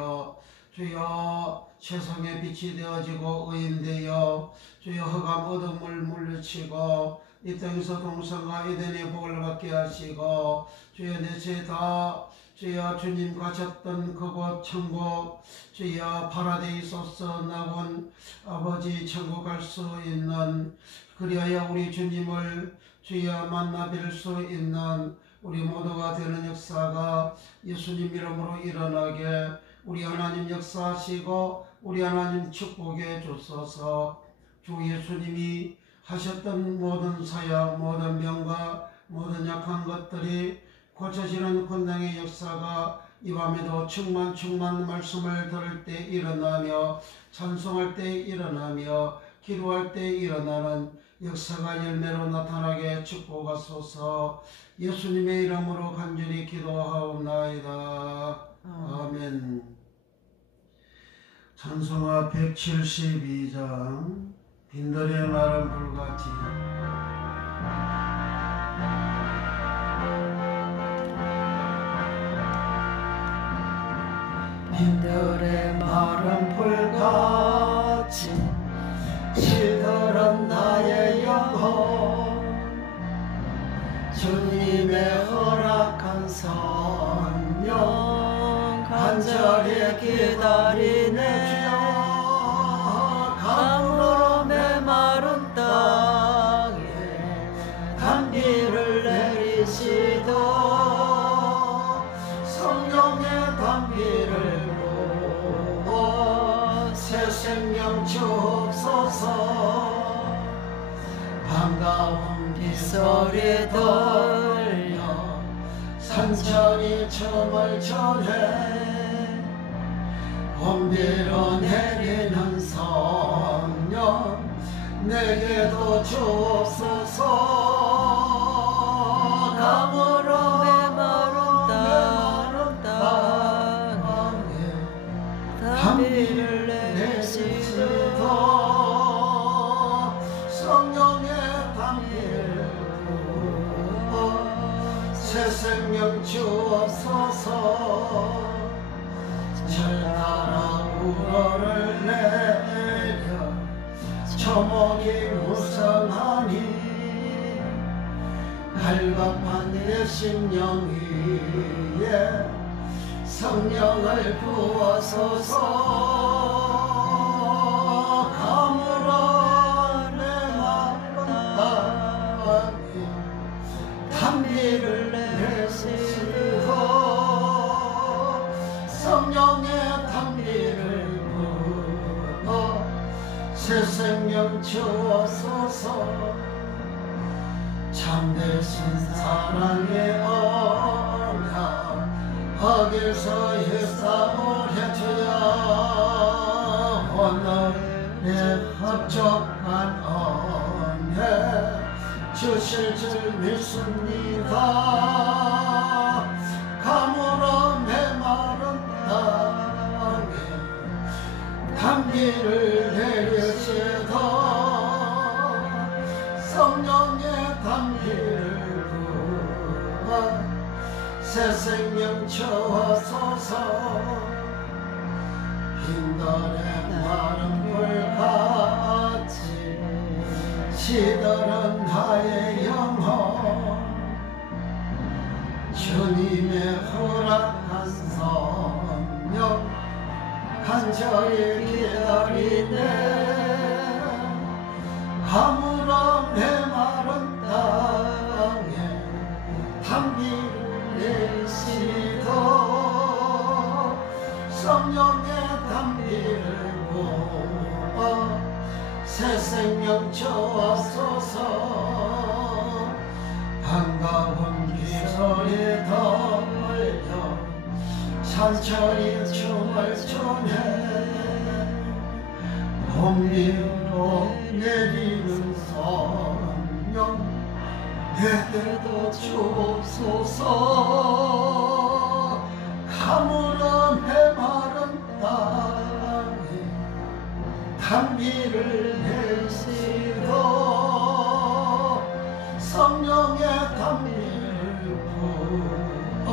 주여. 주여 세상의 빛이 되어지고 의인되어 주여 흑암 어둠을 물리치고 이 땅에서 동산과 에덴의 복을 받게 하시고 주여 내 죄 다 주여 주님 가셨던 그곳 천국 주여 파라데이소서 나온 아버지 천국 갈 수 있는 그리하여 우리 주님을 주여 만나 뵐 수 있는 우리 모두가 되는 역사가 예수님 이름으로 일어나게 우리 하나님 역사하시고 우리 하나님 축복해 주소서. 주 예수님이 하셨던 모든 사역 모든 병과 모든 약한 것들이 고쳐지는 권능의 역사가 이 밤에도 충만 말씀을 들을 때 일어나며 찬송할 때 일어나며 기도할 때 일어나는 역사가 열매로 나타나게 축복하소서. 예수님의 이름으로 간절히 기도하옵나이다. 아멘. 찬송가 172장 빈들의 마른 불같이. 빈들의 마른 불같이 시들은 나의 영혼 주님의 허락한 성령 간절히 기다리네. 가물어 메마른 땅에 단비를 내리시도 성령의 단비를 보고 새 생명 주옵소서. 반가운 빗소리 들려 산천이 춤을 전해 봄비로 내리는 성령 내게도 주옵소서. 가물어 메마른 땅에 단비를 내리시도 성령의 단비를 부어 새 생명 주옵소서. 철나라 우러를 내려 초목이 무성하니 갈급한 내 심령 위에 성령을 부어소서. 가물어 메마른 땅에 단비를 내리시고 성령의 단비를 부어 새 생명 주옵소서. 참되신 사랑의 언약 거기서 예사오랴 주여. 오늘의 합족한 은혜 주실 줄 믿습니다. 가물어 메마른 땅에 단비를 내리시도 성령의 단비를 부어 새 생명 주옵소서. 빈들의 마른 불같이 시들은 나의 영혼 주님의 허락한 성령 간절히 기다리네. 가물어 메마른 땅에 단비를 내리시도 성령의 단비를 부어 새 생명 주옵소서. 반가운 기소리 들려 산천이 춤을 추네 봄비로 내리는 성령 내게도 주옵소서. 가물어 메마른 땅에 단비를 내리시고 성령의 단비를 부어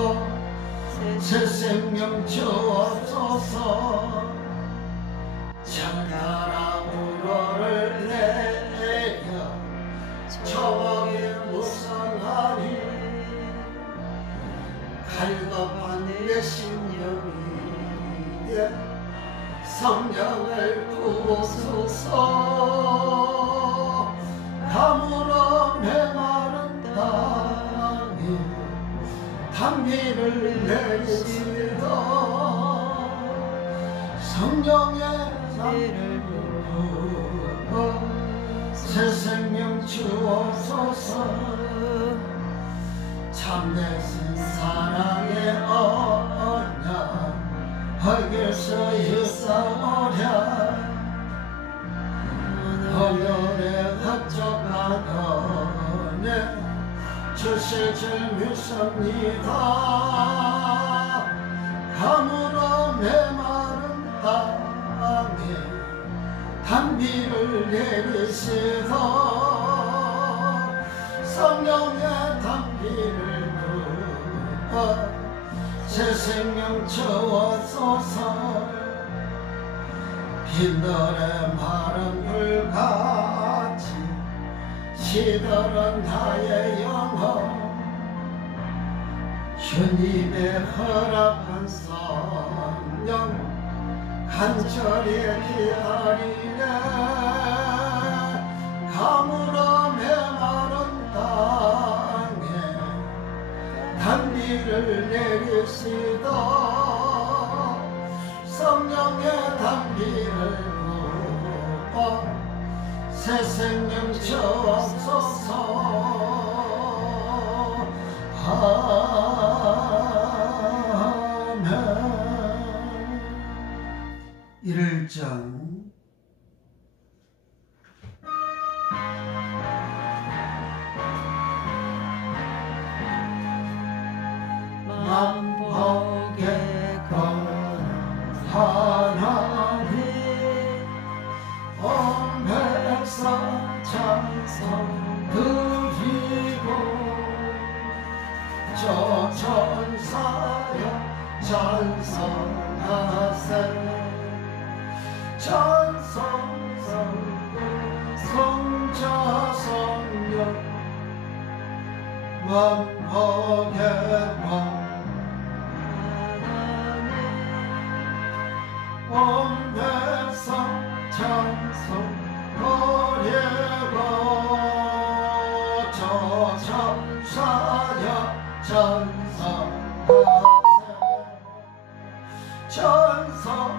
새 생명 주옵소서. 우리에게 성령을 부으소서. 가물어 메마른 땅에 단비를 내리시다. 성령의 단비를 부어 새 생명 주옵소서. 참되신 사랑의 언약 헐게서 일사오랴. 헌혈에 합적하더네 주실 줄 믿습니다. 가물어 메마른 땅에 단비를 내리시다. 성령의 단비를 부어 새 생명 주옵소서. 빈들의 마른 불같이 시들은 나의 영혼. 주님의 허락한 성령 간절히 기다리네. 가물어 메마른 땅에 단비를 내리시다. 성령의 단비를 부어 새 생명 주옵소서. 아멘. 1장 만복의 하나님 온 백성 찬송 드리고 저 천사여 찬송하세. 찬송 성자 성령 만복의 온 백성 찬송 드리고 저 천사여 찬송하세.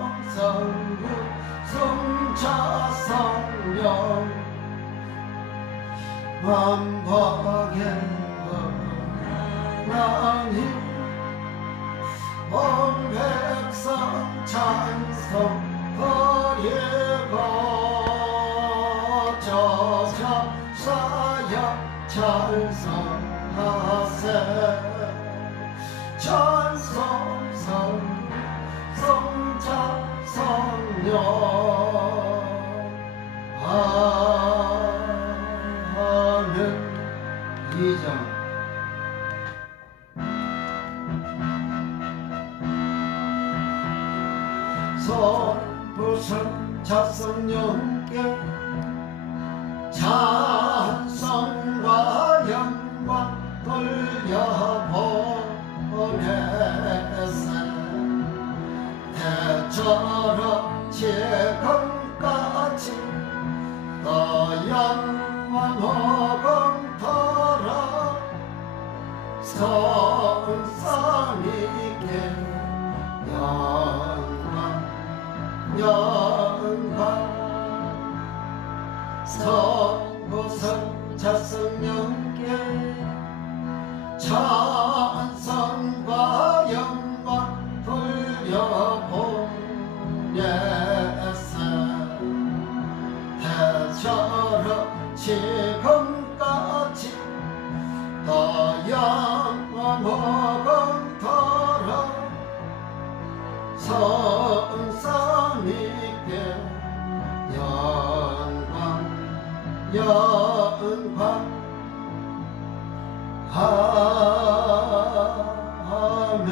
천성성부 성자 성령 만복의 하나님 온 백성 찬송 드리고 저 천사여 찬송하세. 찬송성 성자 성령 아멘. 2장 선부성 자성령께 찬송과 영광 돌려보내세. 대처럼 지금까지 더 영원하건더라. 성삼위께 영광 성부성 자성령께 찬송과 영광 돌려보내세. 대처럼 지금까지 더 영원하건더라. 성삼위께 영광 아멘.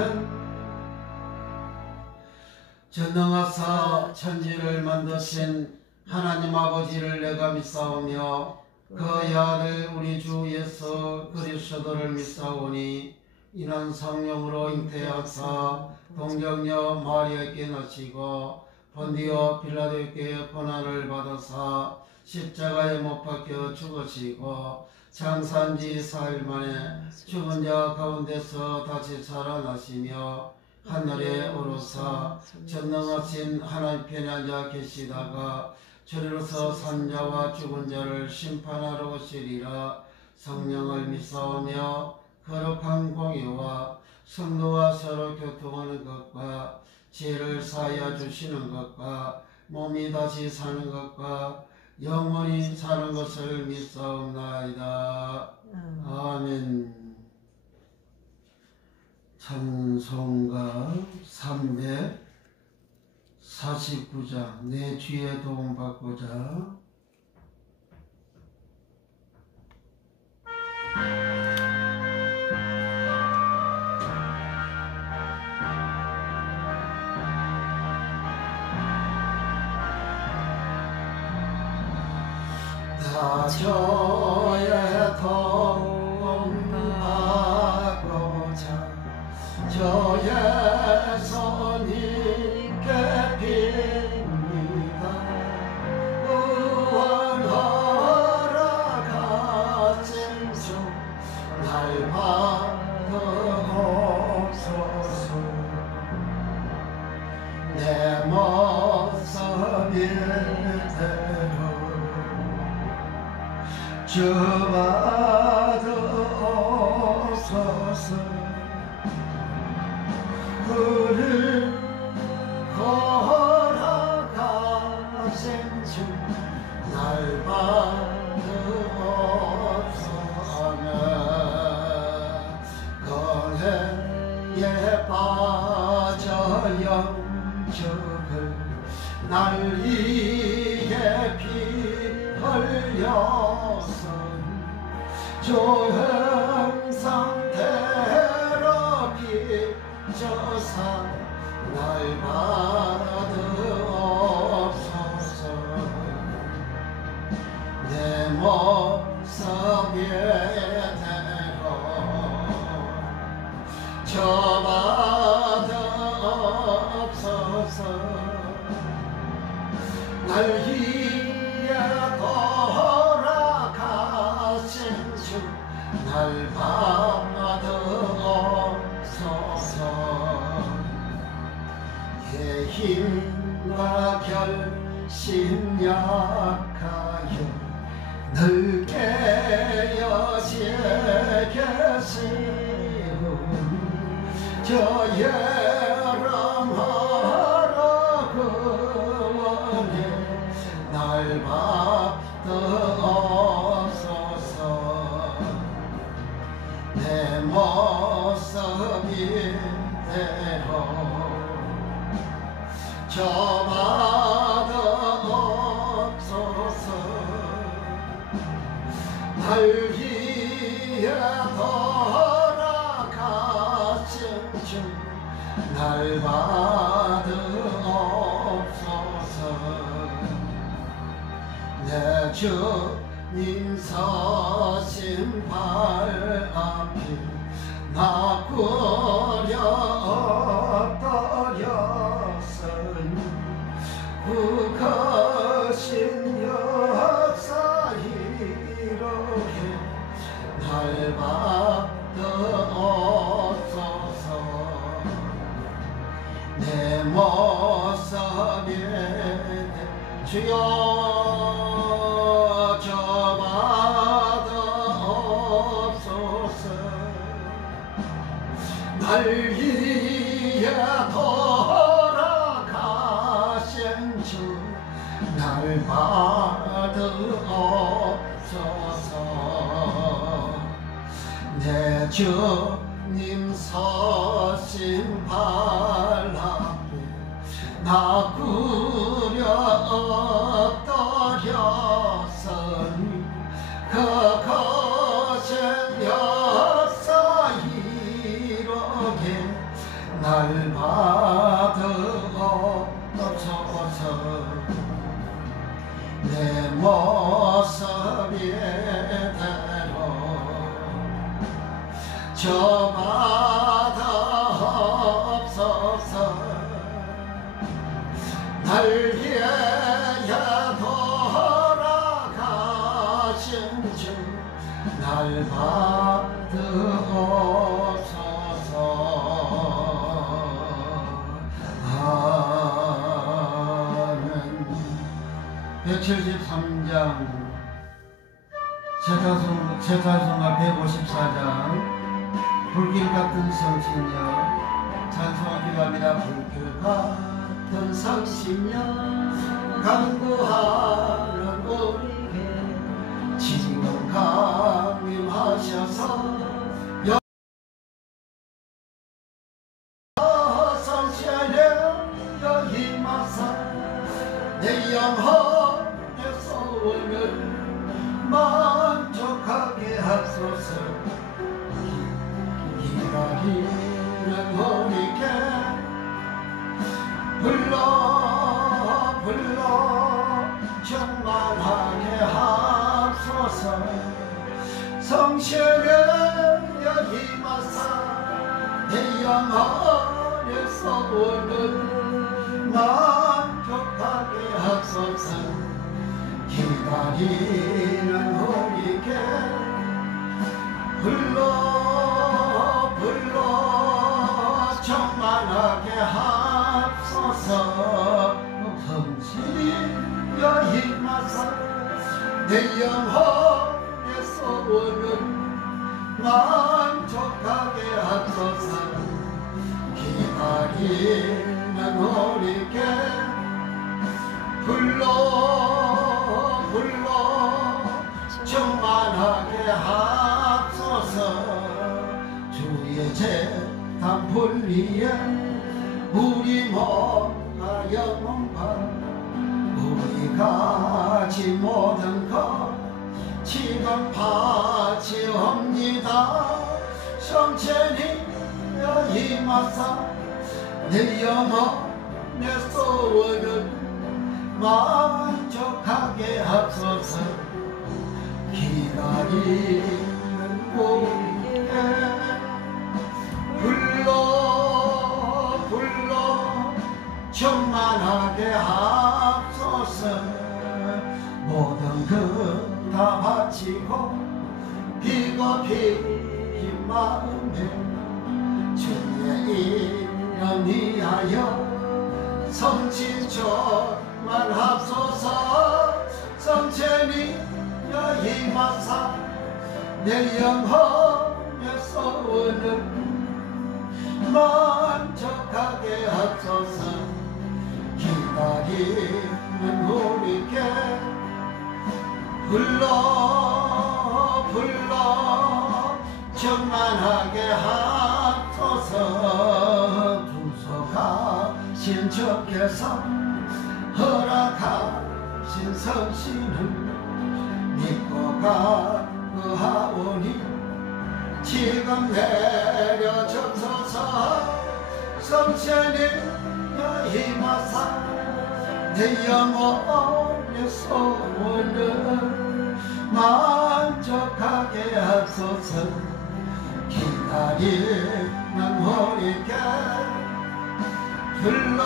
전능하사 천지를 만드신 하나님 아버지를 내가 믿사오며 그의 아들 우리 주 예수 그리스도를 믿사오니 이는 성령으로 잉태하사 동정녀 마리아께 낳으시고 본디오 빌라도에게 고난을 받으사 십자가에 못 박혀 죽으시고 장사한지 4일 만에 죽은 자 가운데서 다시 살아나시며 하늘에 오르사 전능하신 하나님 편에 앉아 계시다가 저리로서 산자와 죽은 자를 심판하러 오시리라. 성령을 믿사오며 거룩한 공의와 성도와 서로 교통하는 것과 죄를 사하여 주시는 것과 몸이 다시 사는 것과 영원히 사는 것을 믿사옵나이다. 아멘. 찬송가 349장 내 주의 도움 받고자. 나 저의 도움 받고자 저의 손님께 빕니다. 구원하라 가진 주 날 받으옵소서. 내 모습 이대로 주 받으옵소서. 우리 허락하신 주 날 받으옵소서. 거해에 빠져 영적을 날 위해 피 흘려서 조형 상태로 빚어사 날 받으옵소서. 내 모습 이대로 저 받으옵소서. 날 위해 돌아가신 주 날 받으옵소서. 내 힘과 결심 약하여 늘 깨어져 계시오니 저 예람하라 그원에 날 받으옵소서. 내 모습 이대로 저 받으옵소서. 날 위해 돌아가신 주 날 받으옵소서. 내 주님 서신 발 앞에 나 꾸려 엎드렸으니 그 거신 역사 이렇게 날 받으옵소서. 내 모습에 주여 저 받으옵소서. 날 위해 돌아가신 주 날 받으옵소서. 내 주님 서신 발 앞에 나 꾸려 엎드렸으니 그 거센 역사 이렇게 날 받으옵소서. 내 모습 이대로 저 바다 없어서 날 위하여 돌아가신 주 날 받으옵소서. 아멘. 173장 제사성가 154장 불길 같은 성신여 찬송하기도합니다. 불길 같은 성신여 간구하는 우리에게 지금 강림하셔서 성신여 힘하사 내 영혼의 소원을 만족하게 하소서. 기다리는 우리께 불러 충만하게 하소서. 성신여 힘하사 내 영혼의 소원을 만족하게 하소서. 기다리는 우리께 불러 충만하게 하소서. 성신여 힘하사 내 영혼의 소원을 만족하게 하소서. 기다리는 우리께 불러 충만하게 하소서. 주의 재단 불리에 우리 몸과 영혼과 우리가 가진 모든 것 지금 바치옵니다. 성체님여 힘하사 내 영혼의 소원을 만족하게 하소서. 기다리는 우리에게 불러 충만하게 하소서. 모든 것 다 바치고 비겁히 마음에 주의 이름 위하여 성취조만 하소서. 성체님여 힘하사 내 영혼의 소원을 만족하게 하소서. 기다리는 우리께 불러 충만하게 하소서. 주소가신 주께서 허락하신 성신을 믿고 간구하오니 지금 내려주소서. 성신님여 힘하사 내 영혼의 소원을 만족하게 하소서. 기다리는 우리께 불러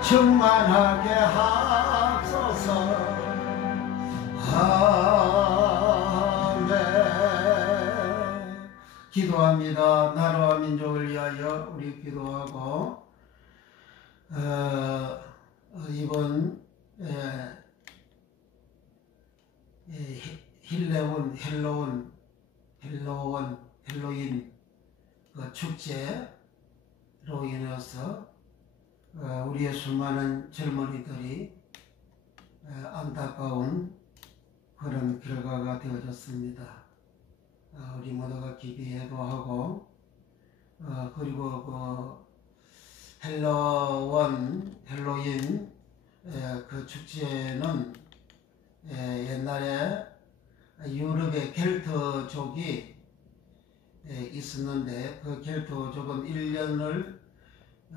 충만하게 하소서. 아멘. 기도합니다. 나라와 민족을 위하여 우리 기도하고 이번 헬로윈 축제로 인해서 우리의 수많은 젊은이들이 안타까운 그런 결과가 되어졌습니다. 우리 모두가 기도해도 하고 그리고 그 헬로윈 그 축제는 옛날에 유럽의 켈트족이 있었는데 그 켈트족은 1년을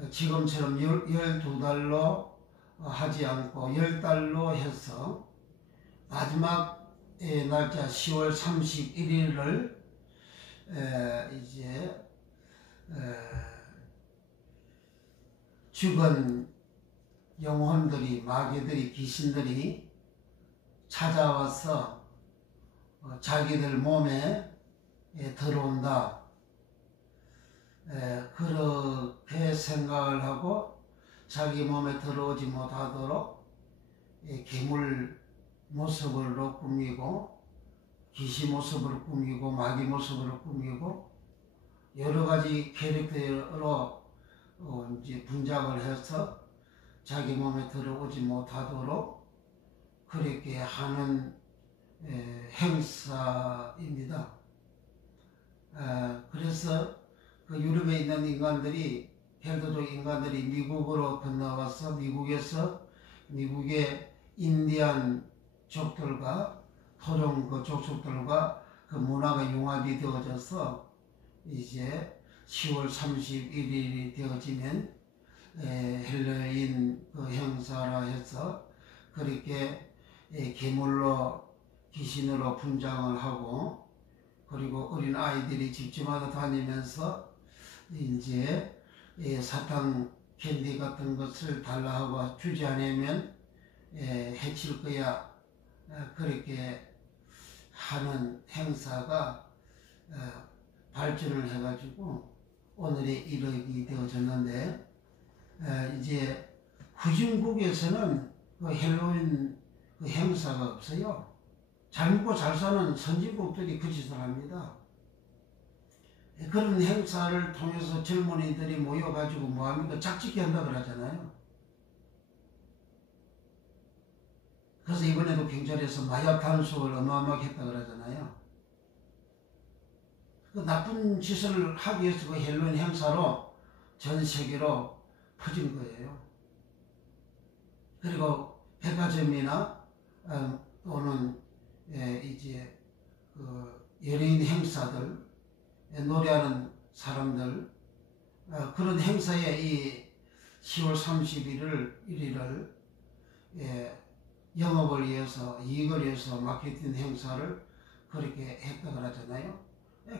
지금처럼 12달로 하지 않고 10달로 해서 마지막 날짜 10월 31일을 이제 죽은 영혼들이, 마귀들이, 귀신들이 찾아와서 자기들 몸에 들어온다. 그렇게 생각을 하고 자기 몸에 들어오지 못하도록 괴물 모습으로 꾸미고 귀신 모습으로 꾸미고 마귀 모습으로 꾸미고 여러 가지 캐릭터로 이제 분장을 해서 자기 몸에 들어오지 못하도록 그렇게 하는 행사입니다. 그래서 그 유럽에 있는 인간들이, 켈트족 인간들이 미국으로 건너와서 미국의 인디안 족들과 토종 그 족속들과 그 문화가 융합이 되어져서 이제 10월 31일이 되어지면 헬로윈 그 행사라 해서 그렇게 괴물로 귀신으로 분장을 하고 그리고 어린 아이들이 집집마다 다니면서 이제 사탕 캔디 같은 것을 달라 하고 주지 않으면 해칠 거야 그렇게 하는 행사가 발전을 해가지고 오늘에 이르게 되어졌는데 이제 후진국에서는 그 헬로윈 그 행사가 없어요. 잘 먹고 잘 사는 선진국들이 그 짓을 합니다. 그런 행사를 통해서 젊은이들이 모여가지고 뭐합니까? 짝짓기 한다 그러잖아요. 그래서 이번에도 경찰에서 마약 단속을 어마어마하게 했다 그러잖아요. 그 나쁜 짓을 하기 위해서 그 헬로윈 행사로 전 세계로 퍼진 거예요. 그리고 백화점이나 또는 이제 그 연예인 행사들, 노래하는 사람들 그런 행사에 이 10월 31일을 영업을 위해서 이익을 위해서 마케팅 행사를 그렇게 했다 그러잖아요.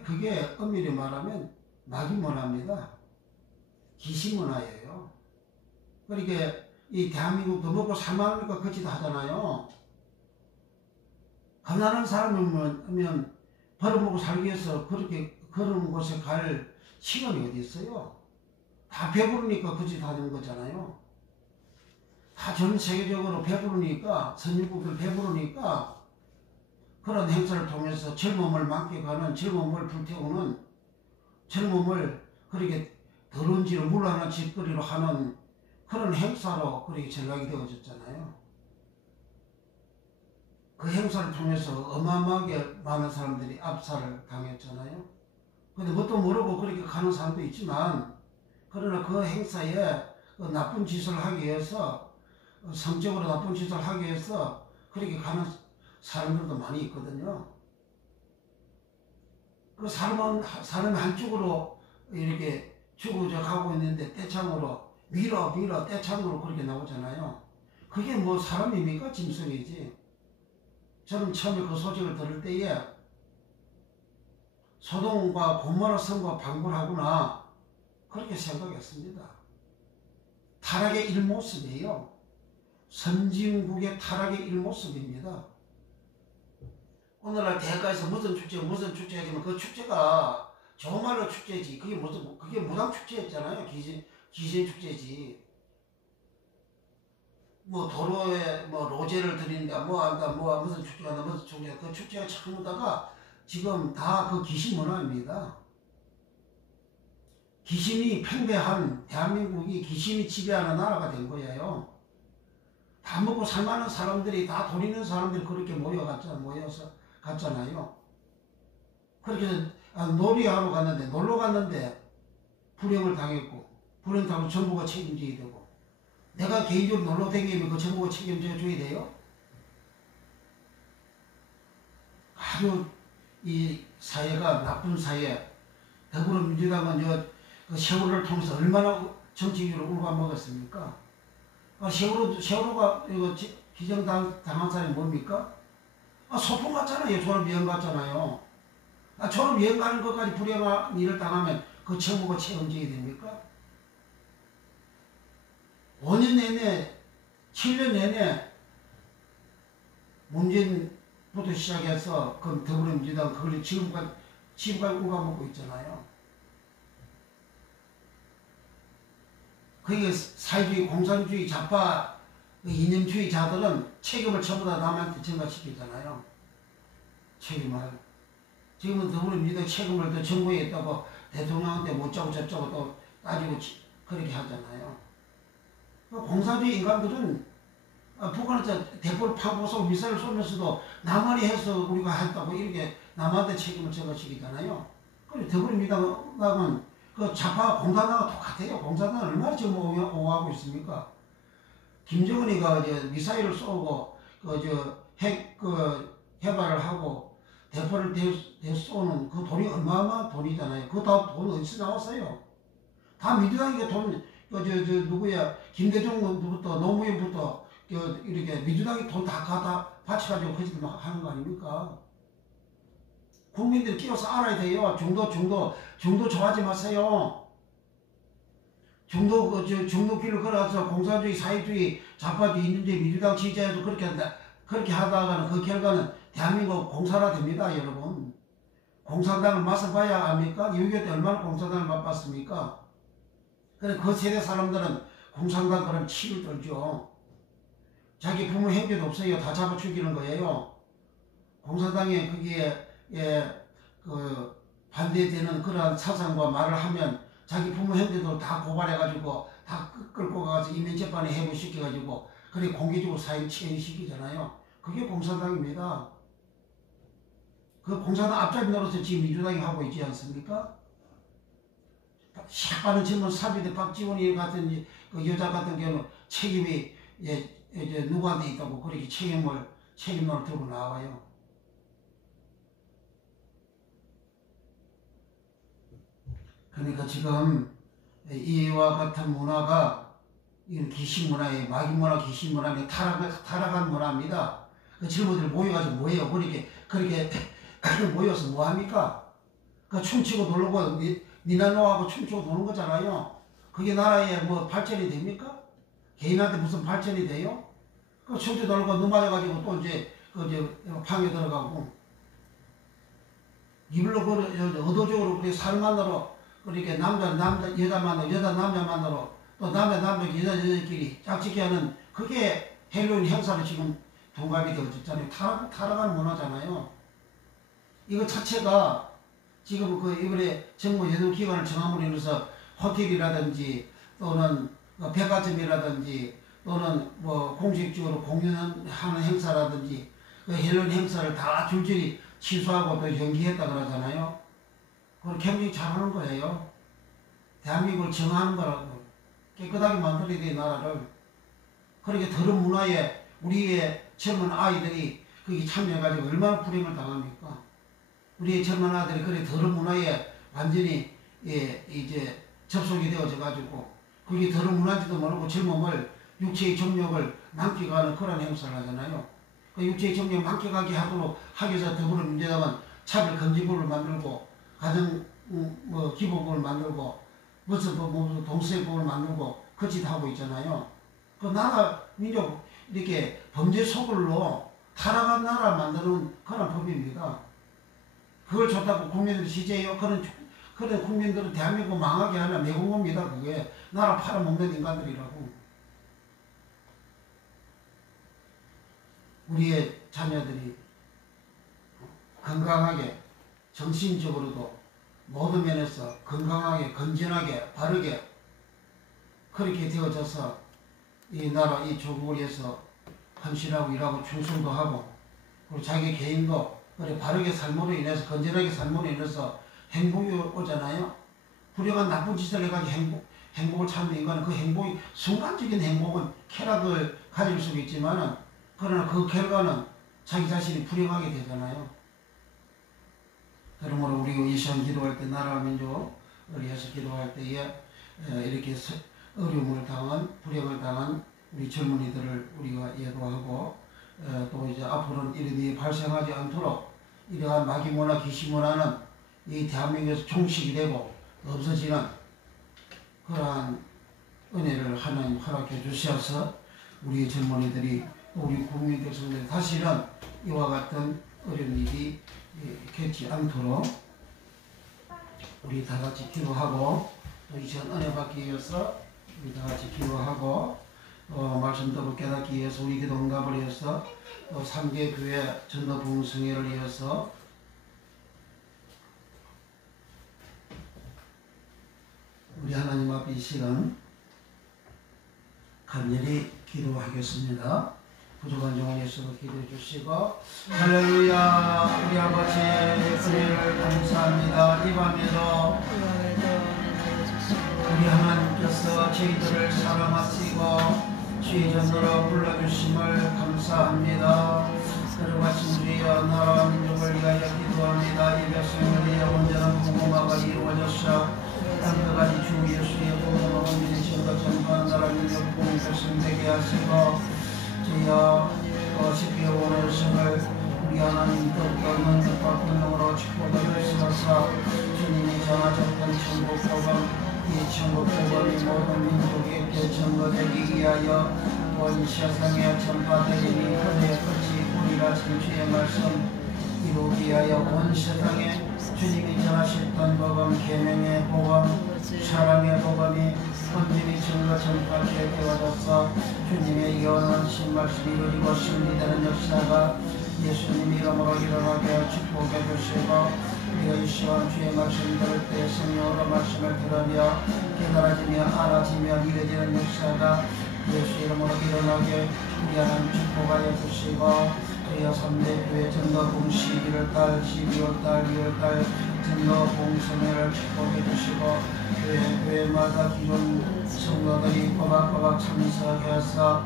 그게 엄밀히 말하면 마귀 문화입니다. 귀신 문화예요. 그러니까 이 대한민국도 먹고 살만하니까 그 짓 하잖아요. 가난한 사람이면 벌어먹고 살기 위해서 그렇게 그런 곳에 갈 시간이 어디 있어요? 다 배부르니까 그 짓 하는 거잖아요. 다 전 세계적으로 배부르니까, 선진국들 배부르니까 그런 행사를 통해서 젊음을 만끽하는, 젊음을 불태우는, 젊음을 그렇게 더러운 지를 물러나는 짓거리로 하는 그런 행사로 그렇게 전락이 되어졌잖아요. 그 행사를 통해서 어마어마하게 많은 사람들이 압살을 당했잖아요. 근데 뭣도 모르고 그렇게 가는 사람도 있지만, 그러나 그 행사에 그 나쁜 짓을 하기 위해서, 성적으로 나쁜 짓을 하기 위해서 그렇게 가는 사람들도 많이 있거든요. 그 사람이 한쪽으로 이렇게 주구적 하고 있는데 떼창으로 밀어 떼창으로 그렇게 나오잖아요. 그게 뭐 사람입니까? 짐승이지. 저는 처음에 그 소식을 들을 때에 소돔과 고모라 성과 방불하구나 그렇게 생각했습니다. 타락의 일모습이에요. 선진국의 타락의 일모습입니다. 오늘날 대학가에서 무슨 축제 하지만 그 축제가 정말로 축제지. 그게 무당 축제였잖아요. 기신 축제지. 뭐 도로에 뭐 로제를 드린다, 뭐 한다, 뭐 무슨 축제가 한다, 무슨 축제. 그 축제가 참다가 지금 다 그 귀신 문화입니다. 귀신이 팽배한 대한민국이 귀신이 지배하는 나라가 된 거예요. 다 먹고 살만한 사람들이, 다 돈 있는 사람들이 그렇게 모여서 갔잖아요. 그렇게 해서 놀이하러 갔는데, 놀러 갔는데 불행을 당했고, 불행 당하고 정부가 책임져야 되고, 내가 개인적으로 놀러 다니면 그 정부가 책임져야 돼요? 아주 이 사회가 나쁜 사회, 더불어민주당은 그 세월호를 통해서 얼마나 정치적으로 울고먹었습니까? 세월호가 기정당한 사람이 뭡니까? 소풍 갔잖아요. 졸업여행 갔잖아요. 졸업여행 가는 것까지 불행한 일을 당하면 그 처우가 언제 됩니까? 5년 내내 7년 내내 문재인부터 시작해서 그 더불어민주당 그걸 지금까지 우가먹고 있잖아요. 그게 사회주의, 공산주의, 좌파, 이념주의자들은 책임을 전부 다 남한테 전가시키잖아요. 책임을. 지금은 더불어민주당 책임을 또 정부에 있다고 대통령한테 못자고 저쩌고 또 따지고 그렇게 하잖아요. 공산주의 인간들은 북한에서 대포를 파고 쏘고 미사일을 쏘면서도 남한이 해서 우리가 했다고 이렇게 남한테 책임을 전가시키잖아요. 그리고 더불어민주당은 그 좌파 공산당과 똑같아요. 공산당은 얼마나 지금 옹호하고 있습니까? 김정은이가 이제 미사일을 쏘고 해발을 하고 대포를 쏘는 그 돈이 어마어마한 돈이잖아요. 그거 다 돈 어디서 나왔어요? 다 민주당이 돈, 누구야, 김대중부터 노무현부터 이렇게 민주당이 돈 다 갖다 바쳐가지고 그 짓을 하는 거 아닙니까? 국민들이 끼워서 알아야 돼요. 중도 좋아하지 마세요. 중도길을 걸어서 공산주의, 사회주의, 좌파주의, 인민주의, 민주당 지지자에도 그렇게 하다가는 그 결과는 대한민국 공산화 됩니다, 여러분. 공산당을 맛을 봐야 압니까? 6.25 때 얼마나 공산당을 맛봤습니까? 그래, 그 세대 사람들은 공산당 그런 치를 떨죠. 자기 부모 형제도 없어요. 다 잡아 죽이는 거예요. 공산당에 거기에 반대되는 그러한 사상과 말을 하면 자기 부모 형제들 다 고발해가지고 다 끌고 가서 이민재판에 해부시켜가지고 그래 공개적으로 사형 시키잖아요. 그게 공산당입니다. 그 공산당 앞잡이 노릇을 지금 민주당이 하고 있지 않습니까? 시작하는 질문 사비대 박지원이 같은 그 여자 같은 경우는 책임이 이제 누구한테 있다고 그렇게 책임론을 들고 나와요. 그러니까 지금 이와 같은 문화가 귀신문화에 마귀문화, 귀신문화에 타락한 문화입니다. 그 친구들 모여가지고 뭐해요? 그렇게 모여서 뭐합니까? 그 춤추고 놀고 니나노하고 춤추고 노는 거잖아요. 그게 나라에 뭐 발전이 됩니까? 개인한테 무슨 발전이 돼요? 그 춤추고 놀고 눈 맞아가지고 또 이제 방에 들어가고 이불로 의도적으로 그렇게 사람 만나러 그렇게 여자 남자 만나러 또 남자 여자끼리 짝짓기 하는 그게 헬로윈 행사로 지금 동갑이 되어졌잖아요. 타락한 문화잖아요. 이거 자체가 지금 이번에 정부 여덟기관을 정함으로 인해서 호텔이라든지 또는 백화점이라든지 또는 뭐 공식적으로 공연하는 행사라든지 그 헬로윈 행사를 다 줄줄이 취소하고 또 연기했다 그러잖아요. 그걸 굉장히 잘하는 거예요. 대한민국을 정하는 거라고. 깨끗하게 만들어야 돼, 나라를. 그렇게 더러운 문화에 우리의 젊은 아이들이 거기 참여해가지고 얼마나 불행을 당합니까? 우리의 젊은 아이들이 그래 더러운 문화에 완전히 이제 접속이 되어져가지고 그게 더러운 문화인지도 모르고 젊음을 육체의 정욕을 만끽하는 그런 행사를 하잖아요. 그 육체의 정욕 만끽하게 하도록 하기 위해서 더불어민주당은 차별금지법을 만들고 가정 기본법을 만들고 무슨 동서법을 만들고 그 짓 하고 있잖아요. 그 나라 민족 이렇게 범죄 소굴로 타락한 나라 만드는 그런 법입니다. 그걸 좋다고 국민들이 지지해요. 그런 국민들은 대한민국 망하게 하면 내공입니다. 그게 나라 팔아먹는 인간들이라고. 우리의 자녀들이 건강하게 정신적으로도 모든 면에서 건강하게 건전하게 바르게 그렇게 되어져서 이 나라 이 조국을 위해서 헌신하고 일하고 충성도 하고 그리고 자기 개인도 그래 바르게 삶으로 인해서 건전하게 삶으로 인해서 행복이 오잖아요. 불행한 나쁜 짓을 해가지고 행복을 찾는 인간은 그 행복이 순간적인 행복은 쾌락을 가질 수 있지만은 그러나 그 결과는 자기 자신이 불행하게 되잖아요. 그러므로 우리가 이 시간 기도할 때 나라와 민족을 위해서 기도할 때에 이렇게 어려움을 당한 불행을 당한 우리 젊은이들을 우리가 예도하고 또 이제 앞으로는 이런 발생하지 않도록 이러한 마귀문화 귀신문화는 이 대한민국에서 종식이 되고 없어지는 그러한 은혜를 하나님 허락해 주셔서 우리 젊은이들이 또 우리 국민께서는 다시는 이와 같은 어려운 일이 겪지 않도록 우리 다 같이 기도하고 또 이전 은혜 받기 위해서 우리 다 같이 기도하고 말씀 듣고 깨닫기 위해서 우리 기도 응답을 위해서 또 3개 교회 전도 부흥성회를 위해서 우리 하나님 앞에 이 시간 간절히 기도하겠습니다. 부족한 영혼 예수로 기도해 주시고 할렐루야. 우리 아버지 은혜를 감사합니다. 이 밤에도 우리 하나님께서 저희들을 사랑하시고 주의 전으로 불러주심을 감사합니다. 그러하신 주여 나라와 민족을 위하여 기도합니다. 이 백성을 위하여 온전한 복음화가 이루어졌사 땅끝까지 주 예수의 복음을 온전히 전도 전파하는 나라 민족 복음 백성 되게 하시고 주여 쉽게 오는 성을 우리 하나님 더욱더 능력과 권능으로 축복해 주시옵소서. 주님이 전하셨던 천국 복음 이 천국 복음이 모든 민족에게 전거되기 위하여 온 세상에 전파되리니 그대의 끝이 우리가 주의 말씀 이루기 위하여 온 세상에 주님이 전하셨던 복음 계명의 복음 사랑의 복음이 온전히 전거 전파하게 되어져서 주님의 예언하신 말씀이 이루어지고 승리되는 역사가 예수님 이름으로 일어나게 축복해 주시고 우리가 이 시간 주의 말씀 들을 때 성령으로 말씀을 들으며 깨달아지며 알아지며 믿어지는 역사가 예수 이름으로 일어나게 우리 하나님 축복하여 주시고 주여 3대 교회 전도봉 11월달 12월달 2월달 전도봉 성회를 축복해 주시고 교회마다 기존 성도들이 꼬박꼬박 참석해서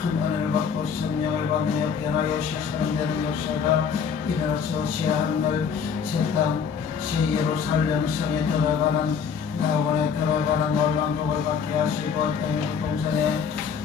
큰 은혜를 받고 성령을 받으며 변화여 실천되는 역사가 일어나서 새하늘 새땅 새 예루살렘 성에 들어가는 낙원에 들어가는 놀라운 복을 받게 하시고 땅에서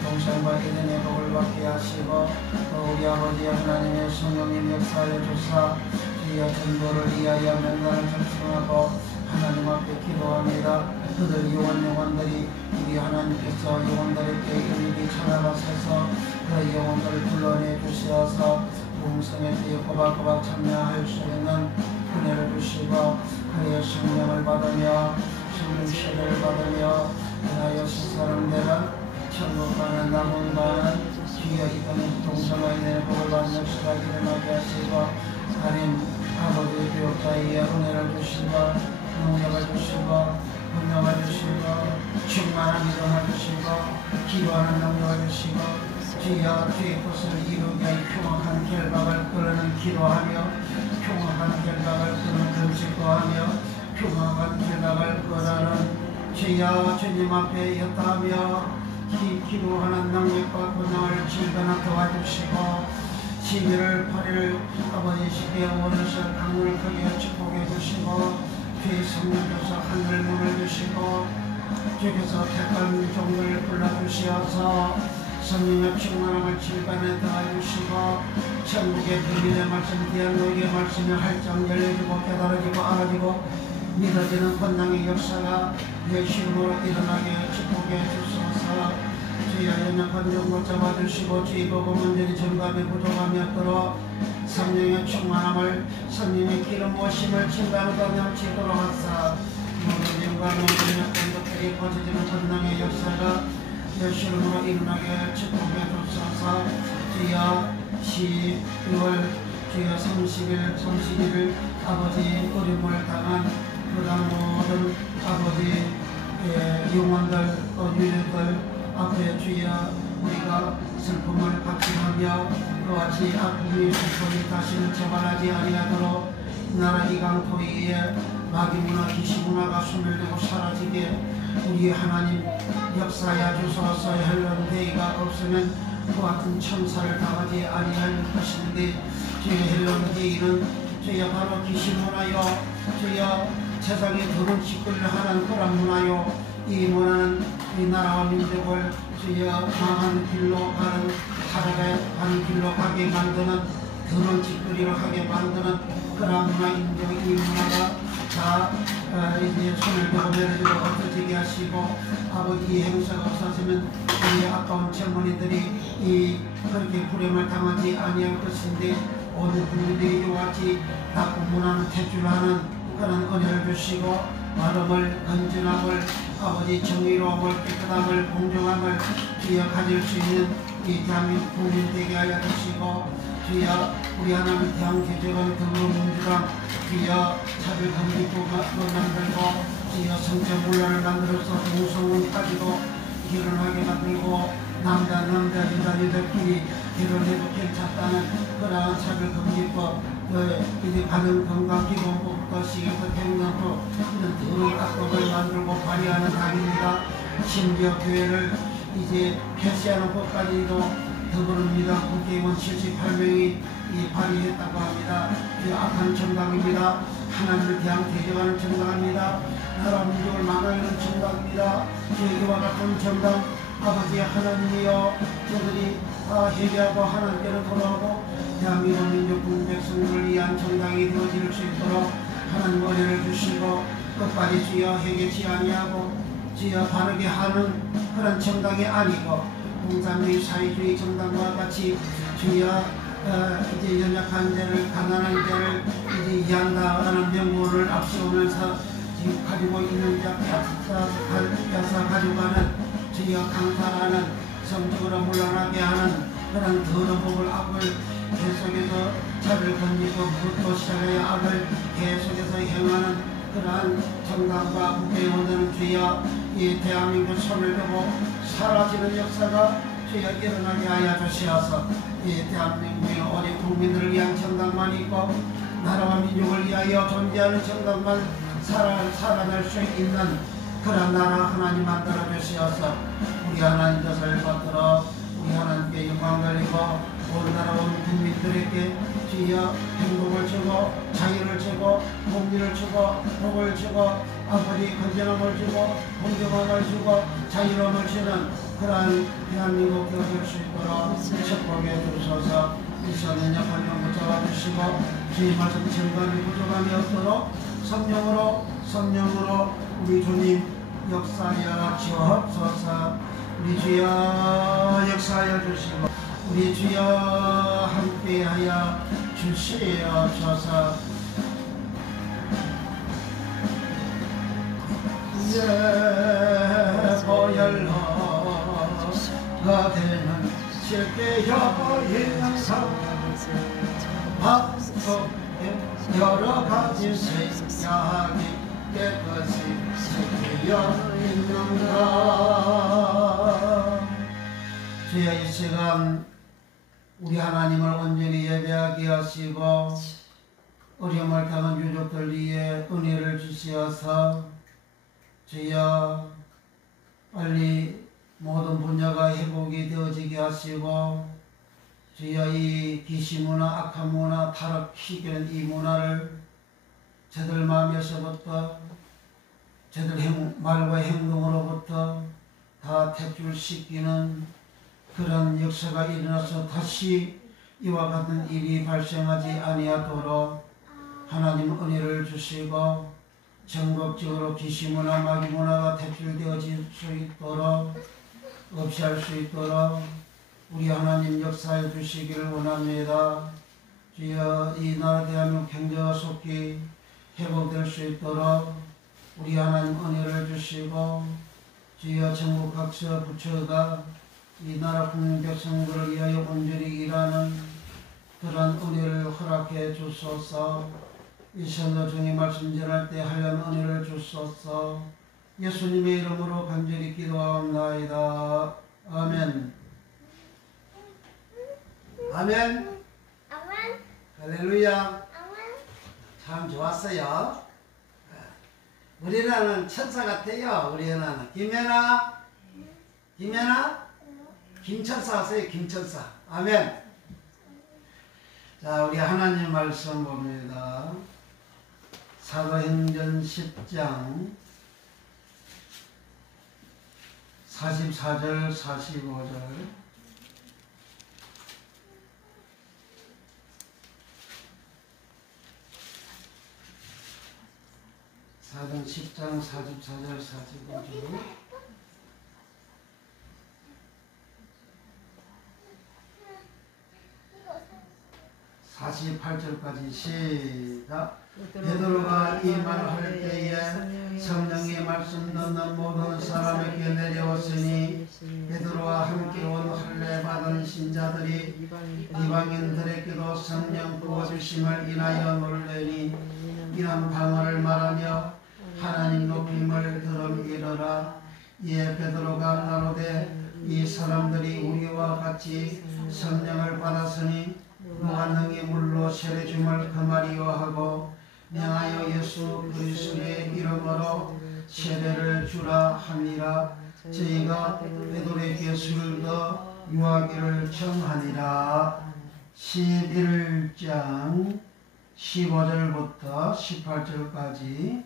동산과 에덴의 복을 받게 하시고 또 우리 아버지 하나님의 성령님 역사에 주사 주의 전도를 위하여 명단을 작성하고 하나님 앞에 기도합니다. 그들 영혼들이 우리 하나님께서 영혼들에게 일일이 찾아가셔서 그 영혼들을 불러내 주시어서 봉성에 대해 꼬박꼬박 참여할 수 있는 은혜를 주시고 그의 성령을 받으며 성령 세례를 받으며 하나여 사람들은 천국 가는 남은 가는 주여 이 땅에 동성하게 되는 복을 받는 역사가 일어나게 하시고 하나님 아버지의 교육자에게 은혜를 주시고 능력을 주시고 분명을 주시고 충만한 믿음을 주시고 기도하는 능력을 주시고 주여 주의 뜻을 이루기 위해 평안한 결박을 끊는 기도하며 평안한 결박을 끊는 금식도하며 평안한 결박을 끊는 주여 주님 앞에 였다며 기도하는 능력과 권능을 질거나 도와주시고 11월 8일 아버지 시대 오늘서 강물을 크게 축복해 주시고 주의 성령께서 하늘 문을 주시고 주께서 택한 종들을 불러주시어서 성령의 충만함을 질간에 더해주시고 천국의 비밀의 말씀 디알로기의 말씀이 활짝 열려지고 깨달아지고 알아지고 믿어지는 권능의 역사가 예수님으로 일어나게 축복해 주소서. 주의 연약한 종을 잡아주시고 주의 복음 온전히 전감에 부족함이 없도록 성령의 충만함을 성령의 기름 부으심을 침방으로 넘치도록 하사 모든 영광 모든 약한 것들이 퍼져지는 권능의 역사가 예수님으로 일어나게 축복해 주소서. 주여 12월 주여 31일 아버지 어려움을 당한 그런 모든 아버지 영혼들 유족들 앞에 주여 우리가 슬픔을 박진하며 그와 같이 아픔이 슬픔이 다시는 재발하지 아니하도록 나라 이강토 위에 마귀문화 기시문화가 소멸되고 사라지게 우리 하나님 역사하여 주소서. 헬론데이가 없으면 그와 같은 천사를 당하지 아니할 것인데 주의 헬론데이는 주여 바로 기시문화요 주여 세상에 더는 짓거리를 하는 그런 문화요 이 문화는 이 나라와 민족을 주여 망하는 길로 가는 살아가는 길로 가게 만드는 더러운 짓거리로 하게 만드는 그러한 문화 인정 이 문화가 다 이제 손을 대고 내려주고 없어지게 하시고 아버지 이 행사가 없어지면 우리 아까운 젊은이들이 이 그렇게 불행을 당하지 아니할 것인데 오늘 국민들이 이와 같이 나쁜 문화는 퇴출하는 그런 은혜를 주시고 마음을 건전함을 아버지 정의로움을 깨끗함을 공정함을 주여 가질 수 있는 이 대한민국 국민 되게 하여 주시고 주여 우리 하나님 대한개혁은 더불어민주당 주여 차별금지법을 만들고 주여 성적문화를 만들어서 동성혼까지도 결혼하게 만들고 남자 여자들끼리 결혼해도 괜찮다는 그러한 차별금지법 이제 가정건강기본법부터 시행부터 행정법 이런 더러운 악법을 만들고 발의하는 당입니다. 심지어 교회를 이제 폐쇄하는 것까지도 더불어민주당 국회의원 78명이 발의했다고 합니다. 악한 정당입니다. 하나님을 대한 대적하는 정당입니다. 나라 민족을 망하는 정당입니다. 이와 같은 정당 아버지 하나님이여 저들이 회개하고 하나님께로 돌아오고 대한민국 민족 국민 백성들을 위한 정당이 되어질 수 있도록 하나님 은혜를 주시고 끝까지 주여 회개치 아니하고 주여 바르게 하는 그런 정당이 아니고 공산주의 사회주의 정당과 같이 주여 이제 연약한 자를 가난한 자를 이제 이해한다는 명분을 앞세우면서 지금 가지고 있는 자 뺏어 가져가는 주여 강탈하는 성적으로 물러나게 하는 그런 더러운 법을 악을 계속해서 차를 건지고 그것도 시작하여 악을 계속해서 행하는 그러한 정당과 국회의원들은 주여 이 대한민국 손을 대고 사라지는 역사가 주여 일어나게 하여 주시어서 이 대한민국의 어린 국민들을 위한 정당만 있고 나라와 민족을 위하여 존재하는 정당만 살아날 수 있는 그런 나라 하나님 만들어 주시어서 우리 하나님 것을 받들어 우리 하나님께 영광 돌리고 온 나라 온 국민들에게 주여 행복을 주고 자유를 주고 공리를 주고 복을 주고 아버지 건전함을 주고 공정함을 주고 자유로움을 주는 그러한 대한민국 되어줄 수 있도록 축복해 주셔서 일선의 약한 붙잡아 주시고 주의 말씀 증거는 부족함이 없도록 성령으로 우리 주님 역사하여 주옵소서. 우리 주여 역사하여 주시고 우리 주여 함께하여 주시옵소서. 보혈로가 되는 실제 여인상 밥속에 여러 가지 생각이 깨끗이 새기어 있는가. 주여 이 시간 우리 하나님을 온전히 예배하게 하시고 어려움을 당한 유족들 위해 은혜를 주시어서 주여 빨리 모든 분야가 회복이 되어지게 하시고 주여 이 기시문화 악한 문화 타락시키는 이 문화를 저들 마음에서부터 저들 말과 행동으로부터 다 퇴출시키는 그런 역사가 일어나서 다시 이와 같은 일이 발생하지 아니하도록 하나님 은혜를 주시고 전국적으로 기시문화 마귀문화가 퇴출되어질 수 있도록 없이 할 수 있도록 우리 하나님 역사해 주시기를 원합니다. 주여 이 나라 대한민국 경제가 속히 회복될 수 있도록 우리 하나님 은혜를 주시고 주여 전국 각처 부처가 이 나라 국민 백성들을 위하여 온전히 일하는 그런 은혜를 허락해 주소서. 이 선거 중에 말씀 전할 때 하얀 은혜를 주소서. 예수님의 이름으로 간절히 기도하옵나이다. 아멘. 아멘. 아멘. 할렐루야. 아멘. 참 좋았어요. 우리나라는 천사 같아요. 우리나라는 김연아, 김천사 하세요. 김천사. 아멘. 자, 우리 하나님 말씀 봅니다. 사도행전 10장 44절 45절 4장 10장 44절 45절 48절까지 시작. 베드로가 이 말을 할 때에 성령의 말씀 듣는 모든 사람에게 내려왔으니 베드로와 함께 온 할례 받은 신자들이 이방인들에게도 성령 부어주심을 인하여 놀래니 이런 방언을 말하며 하나님 높임을 들음이러라. 이에 베드로가 가로되 이 사람들이 우리와 같이 성령을 받았으니 누가 능히 물로 세례줌을 금하리요 하고 명하여 예수 그리스도의 이름으로 세례를 주라 하니라. 저희가 베드로에게 술을 더 유하기를 청하니라. 11장 15절부터 18절까지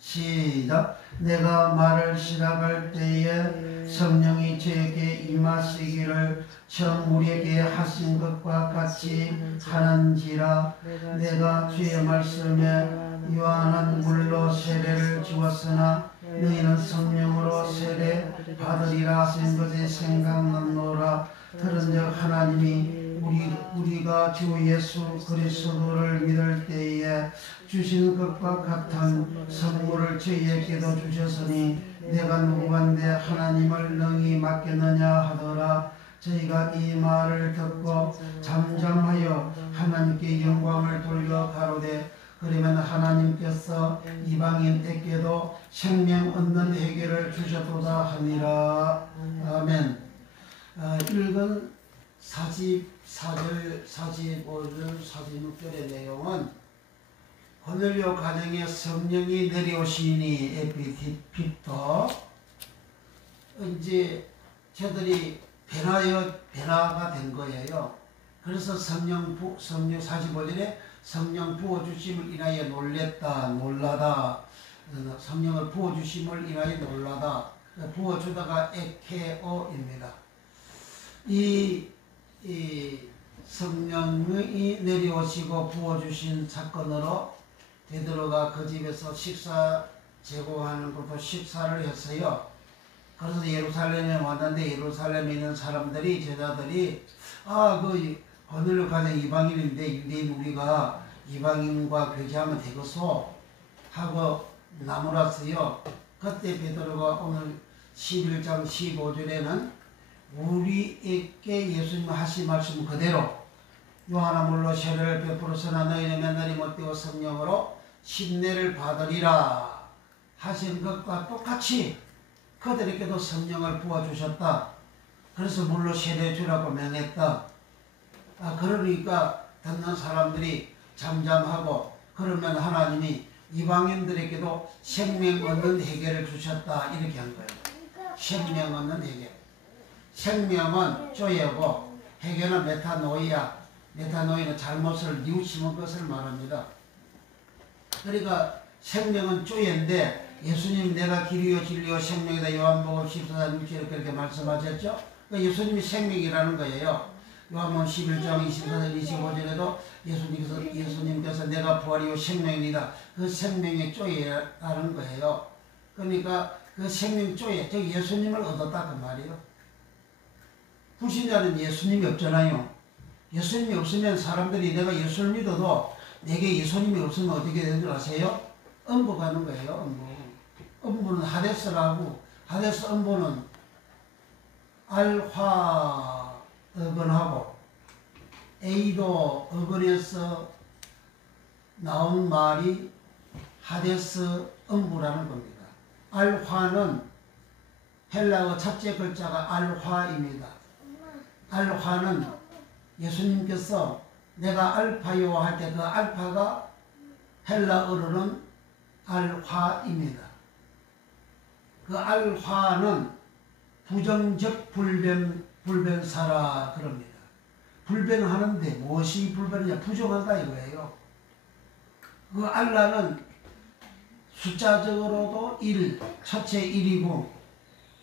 시작. 내가 말을 시작할 때에 성령이 저에게 임하시기를 처음 우리에게 하신 것과 같이 하는지라. 내가 주의 말씀에 요한은 물로 세례를 주었으나 너희는 성령으로 세례 받으리라 하신 것이 생각났노라. 그런즉 하나님이 우리가 주 예수 그리스도를 믿을 때에 주신 것과 같은 선물을 저희에게도 주셨으니 내가 누구한테 하나님을 능히 맡겠느냐 하더라. 저희가 이 말을 듣고 잠잠하여 하나님께 영광을 돌려 가로되 그러면 하나님께서 이방인에게도 생명 얻는 회개를 주셨도다 하니라. 아멘. 읽은 44절, 45절, 46절의 내용은 고넬료 가정에 성령이 내려오시니 에피피터 이제 저들이 변화가 된 거예요. 그래서 성령 45절에 성령 부어주심을 인하여 놀라다. 성령을 부어주심을 인하여 놀라다. 부어주다가 에케오입니다. 이 성령이 내려오시고 부어주신 사건으로 베드로가 그 집에서 식사 제공하는 것도 식사를 했어요. 그래서 예루살렘에 왔는데 예루살렘에 있는 사람들이 제자들이 그 고넬료 가정 이방인인데 유대인 우리가 이방인과 교제하면 되겠소 하고 나무랐어요. 그때 베드로가 오늘 11장 15절에는 우리에게 예수님 하신 말씀 그대로 요한아 물로 세례를 베풀었으나 너희는 맨날이 못되고 성령으로 침례를 받으리라 하신 것과 똑같이 그들에게도 성령을 부어주셨다. 그래서 물로 세례 주라고 명했다. 그러니까 듣는 사람들이 잠잠하고 그러면 하나님이 이방인들에게도 생명 얻는 회개를 주셨다 이렇게 한 거예요. 생명 얻는 회개. 생명은 쪼예고 회개는 메타노이아. 메타노이는 잘못을 뉘우치는 것을 말합니다. 그러니까 생명은 쪼예인데 예수님 내가 길이요 진리요 생명이다 요한복음 14장 6절에 그렇게 말씀하셨죠. 그러니까 예수님이 생명이라는 거예요. 요한복음 11장 24절 25절에도 예수님께서 내가 부활이요 생명입니다. 그 생명의 쪼예라는 거예요. 그러니까 그 생명 쪼예 즉 예수님을 얻었다 그 말이에요. 불신자는 예수님이 없잖아요. 예수님이 없으면 사람들이 내가 예수를 믿어도 내게 예수님이 없으면 어떻게 되는 줄 아세요? 음부 가는 거예요. 음부는 하데스라고. 하데스 음부는 알화 어근하고 에이도 어근에서 나온 말이 하데스 음부라는 겁니다. 알화는 헬라어 첫째 글자가 알화입니다. 알화는 예수님께서 내가 알파요 할 때 그 알파가 헬라어로는 알화입니다. 그 알화는 부정적 불변사라 그럽니다. 불변하는데 무엇이 불변이냐 부정하다 이거예요. 그 알라는 숫자적으로도 1, 첫째 1이고,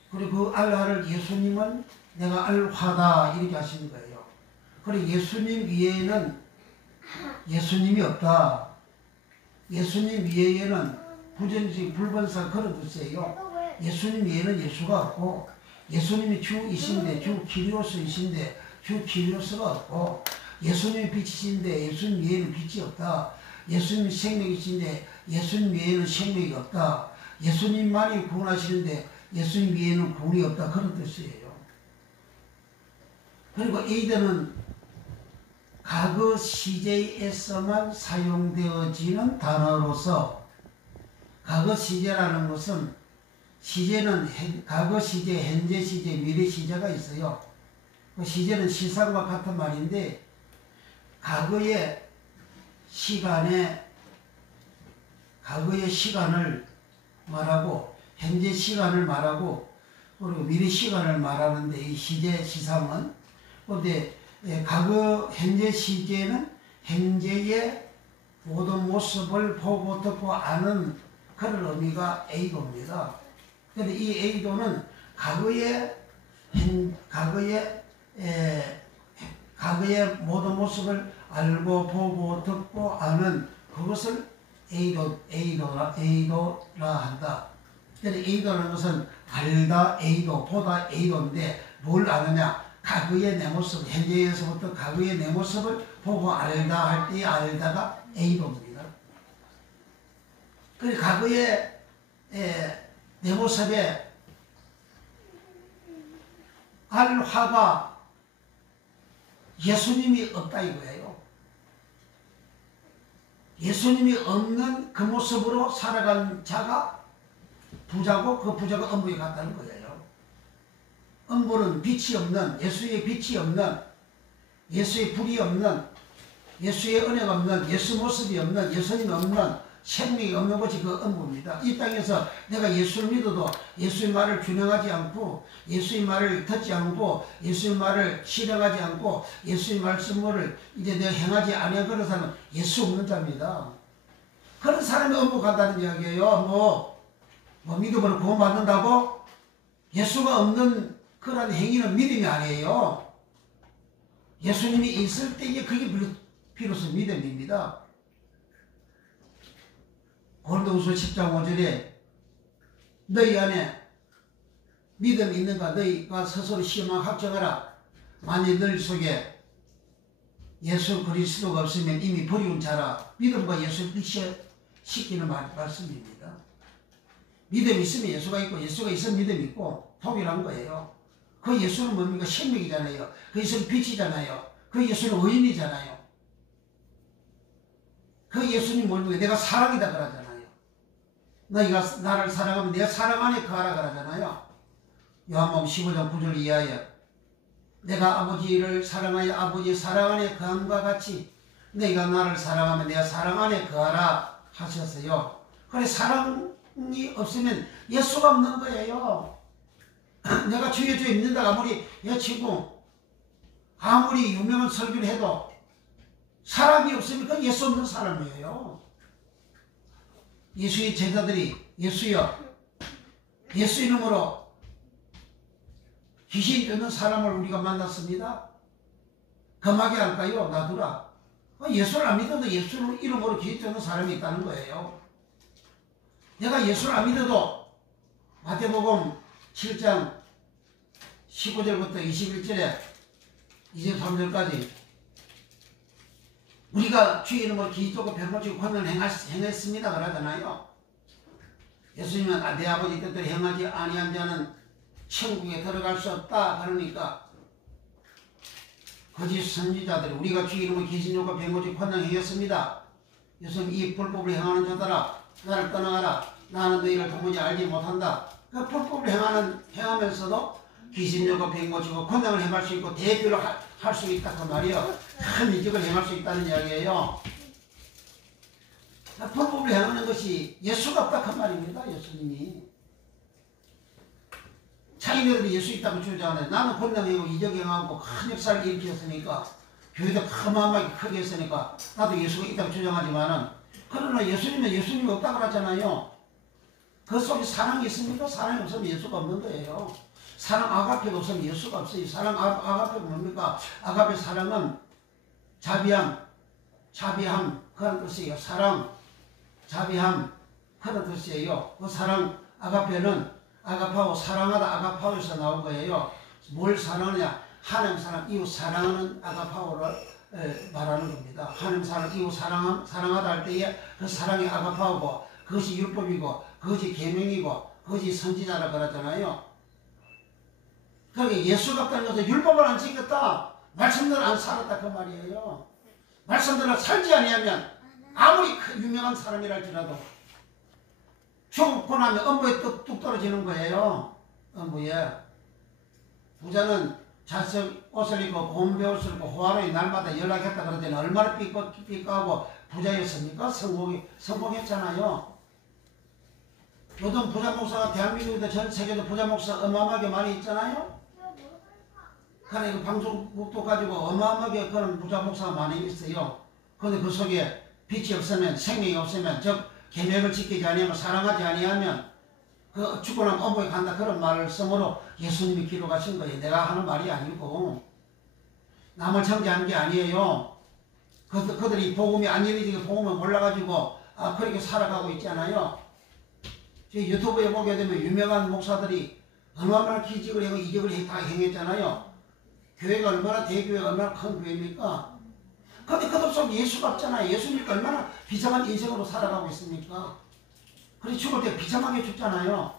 그리고 그 알라를 예수님은 내가 알화다 이렇게 하시는 거예요. 그리고 예수님 위에는 예수님이 없다. 예수님 위에는 부전지 불번사 걸어두세요. 예수님 위에는 예수가 없고, 예수님이 주이신데 주 키리오스이신데 주 키리오스가 없고, 예수님이 빛이신데 예수님 위에는 빛이 없다. 예수님이 생명이신데 예수님 위에는 생명이 없다. 예수님만이 구원하시는데 예수님 위에는 구원이 없다. 그런 뜻이에요. 그리고 에이드는 과거 시제에서만 사용되어지는 단어로서, 과거 시제라는 것은 시제는 과거 시제, 현재 시제, 미래 시제가 있어요. 그 시제는 시상과 같은 말인데, 과거의 시간을 말하고 현재 시간을 말하고 그리고 미래 시간을 말하는데, 이 시제 시상은, 그런데 과거 현재 시제는 현재의 모든 모습을 보고 듣고 아는 그런 의미가 에이도입니다. 그런데 이 에이도는 과거의 모든 모습을 알고 보고 듣고 아는 그것을 에이도라 한다. 그런데 에이도라는 것은 알다 에이도, 보다 에이도인데 뭘 아느냐? 과거의 내 모습, 현재에서부터 과거의 내 모습을 보고 알다 할 때 알다가 에이도입니다. 그리고 과거의 내 모습에 알화가 예수님이 없다 이거예요. 예수님이 없는 그 모습으로 살아간 자가 부자고, 그 부자가 음부에 갔다는 거예요. 음부는 빛이 없는, 예수의 빛이 없는, 예수의 불이 없는, 예수의 은혜가 없는, 예수 모습이 없는, 예수님이 없는, 생명이 없는 것이 그 음부입니다. 이 땅에서 내가 예수를 믿어도 예수의 말을 준행하지 않고, 예수의 말을 듣지 않고, 예수의 말을 실행하지 않고, 예수의 말씀을 이제 내가 행하지 않은 그런 사람은 예수 없는 자입니다. 그런 사람이 음부 간다는 이야기예요. 믿음으로 구원받는다고? 예수가 없는 그런 행위는 믿음이 아니에요. 예수님이 있을 때에 그게 비로소 믿음입니다. 고린도후서 10장 5절에 너희 안에 믿음이 있는가 너희가 스스로 시험하고 확정하라. 만일 너희 속에 예수 그리스도가 없으면 이미 버리운 자라. 믿음과 예수를 시키는 말씀입니다. 믿음이 있으면 예수가 있고, 예수가 있으면 믿음이 있고, 동일한 거예요. 그 예수는 뭡니까? 생명이잖아요. 그 예수는 빛이잖아요. 그 예수는 의인이잖아요. 그 예수님 뭡니까? 내가 사랑이다 그러잖아요. 너희가 나를 사랑하면 내가 사랑 안에 거하라 그러잖아요. 요한복음 15장 9절 이하에 내가 아버지를 사랑하여 아버지의 사랑 안에 거함과 같이 너희가 나를 사랑하면 내가 사랑 안에 거하라 하셨어요. 그래, 사랑이 없으면 예수가 없는 거예요. 내가 주여 주여 믿는다 아무리 여치고 아무리 유명한 설교를 해도 사람이 없으면 그건 예수 없는 사람이에요. 예수의 제자들이 예수여, 예수 이름으로 귀신 쫓는 사람을 우리가 만났습니다. 금하게 할까요? 놔두라. 예수를 안 믿어도 예수 이름으로 귀신 쫓는 사람이 있다는 거예요. 내가 예수를 안 믿어도 마태복음 7장 15절부터 21절에 23절까지 우리가 주의 이름으로 기적과 변호치고 권능을 행했습니다 그러잖아요. 예수님은 내 아버지 뜻대로 행하지 아니한 자는 천국에 들어갈 수 없다 그러니까 거짓 선지자들이 우리가 주의 이름으로 기신욕과 변호치고 권능을 행했습니다. 예수님 이 불법을 행하는 자들아 나를 떠나가라. 나는 너희를 도무지 알지 못한다. 그 불법을 행하면서도 귀신력과 병고치고 권능을 행할 수 있고 대표를 할 수 있다 그 말이에요. 큰 이적을 행할 수 있다는 이야기예요. 불법을 행하는 것이 예수가 없다 그 말입니다. 예수님이 자기네들이 예수 있다고 주장하는데 나는 권능하고 이적행하고 큰 역사를 일으켰으니까 교회도 어마어마하게 크게 했으니까 나도 예수가 있다고 주장하지만은 그러나 예수님은 예수님이 없다고 그러잖아요. 그 속에 사랑이 있습니까? 사랑이 없으면 예수가 없는 거예요. 사랑 아가페가 없으면 예수가 없어요. 사랑 아가페가 뭡니까? 아가페 사랑은 자비함 그런 뜻이에요. 사랑, 자비함 그런 뜻이에요. 그 사랑 아가페는 아가파오, 사랑하다 아가파오에서 나온 거예요. 뭘 사랑하냐? 하나님 사랑, 이웃 사랑하는 아가파오를 말하는 겁니다. 하나님 사랑, 이웃 사랑하다 할 때에 그 사랑이 아가파오고 그것이 율법이고 그것이 계명이고 그것이 선지자라 그러잖아요. 그러니까 예수 같다는 것은 율법을 안 지켰다, 말씀대로 안 살았다 그 말이에요. 말씀대로 살지 아니하면 아무리 유명한 사람이랄지라도 죽고 나면 엄부에 뚝 떨어지는 거예요. 엄부에. 부자는 자식 옷을 입고 곰배 옷을 입고 호화로이 날마다 연락했다 그러더니 얼마나 삐까하고 부자였습니까? 성공했잖아요. 요즘 부자 목사가 대한민국에도 전 세계도 부자 목사 어마어마하게 많이 있잖아요. 그러니까 이거 방송국도 가지고 어마어마하게 그런 부자 목사가 많이 있어요. 그런데 그 속에 빛이 없으면, 생명이 없으면, 즉 계명을 지키지 아니하면, 사랑하지 아니하면 그 죽고 나면 엄부에 간다 그런 말씀으로 예수님이 기록하신 거예요. 내가 하는 말이 아니고 남을 정죄하는 게 아니에요. 그들이 복음이 안 열리지게 복음을 몰라가지고 그렇게 살아가고 있잖아요. 유튜브에 보게 되면 유명한 목사들이 얼마나 기직을 하고 이직을 다 행했잖아요. 교회가 얼마나 대교회가 얼마나 큰 교회입니까? 근데 그들 속에 예수가 없잖아요. 예수님이 얼마나 비참한 인생으로 살아가고 있습니까? 그래서 죽을 때 비참하게 죽잖아요.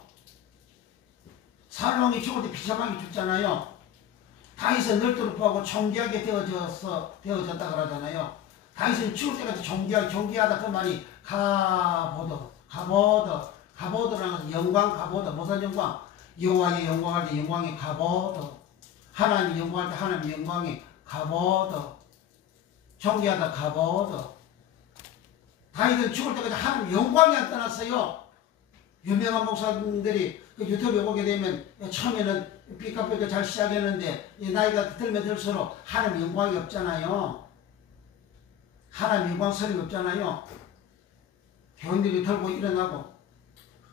살롱이 죽을 때 비참하게 죽잖아요. 다윗은 널떠루프하고 존귀하게 되어졌다 그러잖아요. 다윗은 죽을 때까지 존귀하다 그 말이 가보드라는 것은 영광, 가보드. 무슨 영광? 여호와의 영광할 때 영광이 가보드. 하나님 영광할 때 하나님 영광이 가보드. 존귀하다 가보드. 다윗은 죽을 때까지 하나님 영광이 안 떠났어요. 유명한 목사님들이 그 유튜브에 보게 되면 처음에는 삐까삐까 잘 시작했는데 나이가 들면 들수록 하나님 영광이 없잖아요. 하나님 영광 소리가 없잖아요. 교인들이 들고 일어나고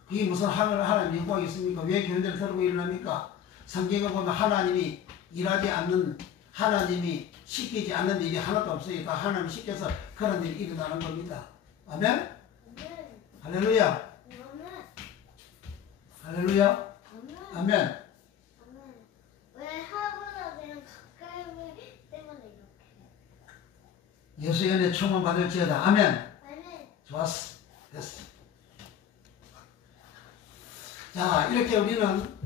이게 무슨 하나님 영광이 있습니까? 왜 교인들이 들고 일어납니까? 성경을 보면 하나님이 일하지 않는, 하나님이 시키지 않는 일이 하나도 없어요. 다 하나님이 시켜서 그런 일이 일어나는 겁니다. 아멘? 할렐루야. 할렐루야. 아멘. 왜 하고나 그냥 가까이 오기 때문에 이렇게. 예수의 은혜 충만 받을지어다. 아멘. 아멘. 좋았어. 됐어. 자, 이렇게 우리는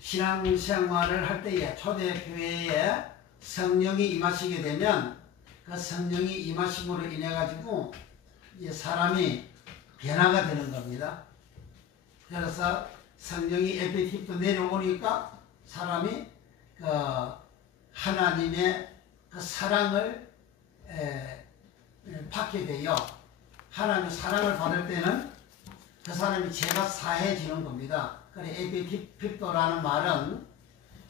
신앙생활을 할 때에 초대교회에 성령이 임하시게 되면 그 성령이 임하심으로 인해 가지고 이제 사람이 변화가 되는 겁니다. 그래서 성령이 에피팁도 내려오니까 사람이 그 하나님의 그 사랑을 받게 돼요. 하나님의 사랑을 받을 때는 그 사람이 죄가 사해지는 겁니다. 그래 에피핍도라는 말은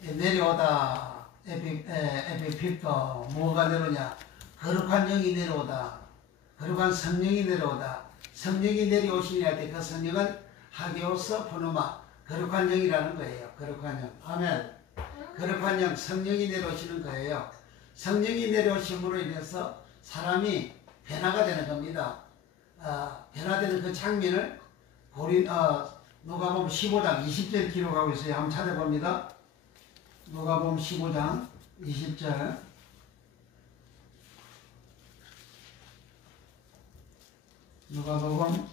내려오다. 에피핍도 뭐가 내려오냐? 거룩한 영이 내려오다. 거룩한 성령이 내려오다. 성령이 내려오시니 할 때 그 성령은 하게오스 포누마 거룩한 영이라는 거예요. 거룩한 영. 아멘. 거룩한 영, 성령이 내려오시는 거예요. 성령이 내려오심으로 인해서 사람이 변화가 되는 겁니다. 변화되는 그 장면을 누가복음 15장 20절 기록하고 있어요. 한번 찾아봅니다. 누가복음 15장 20절. 누가복음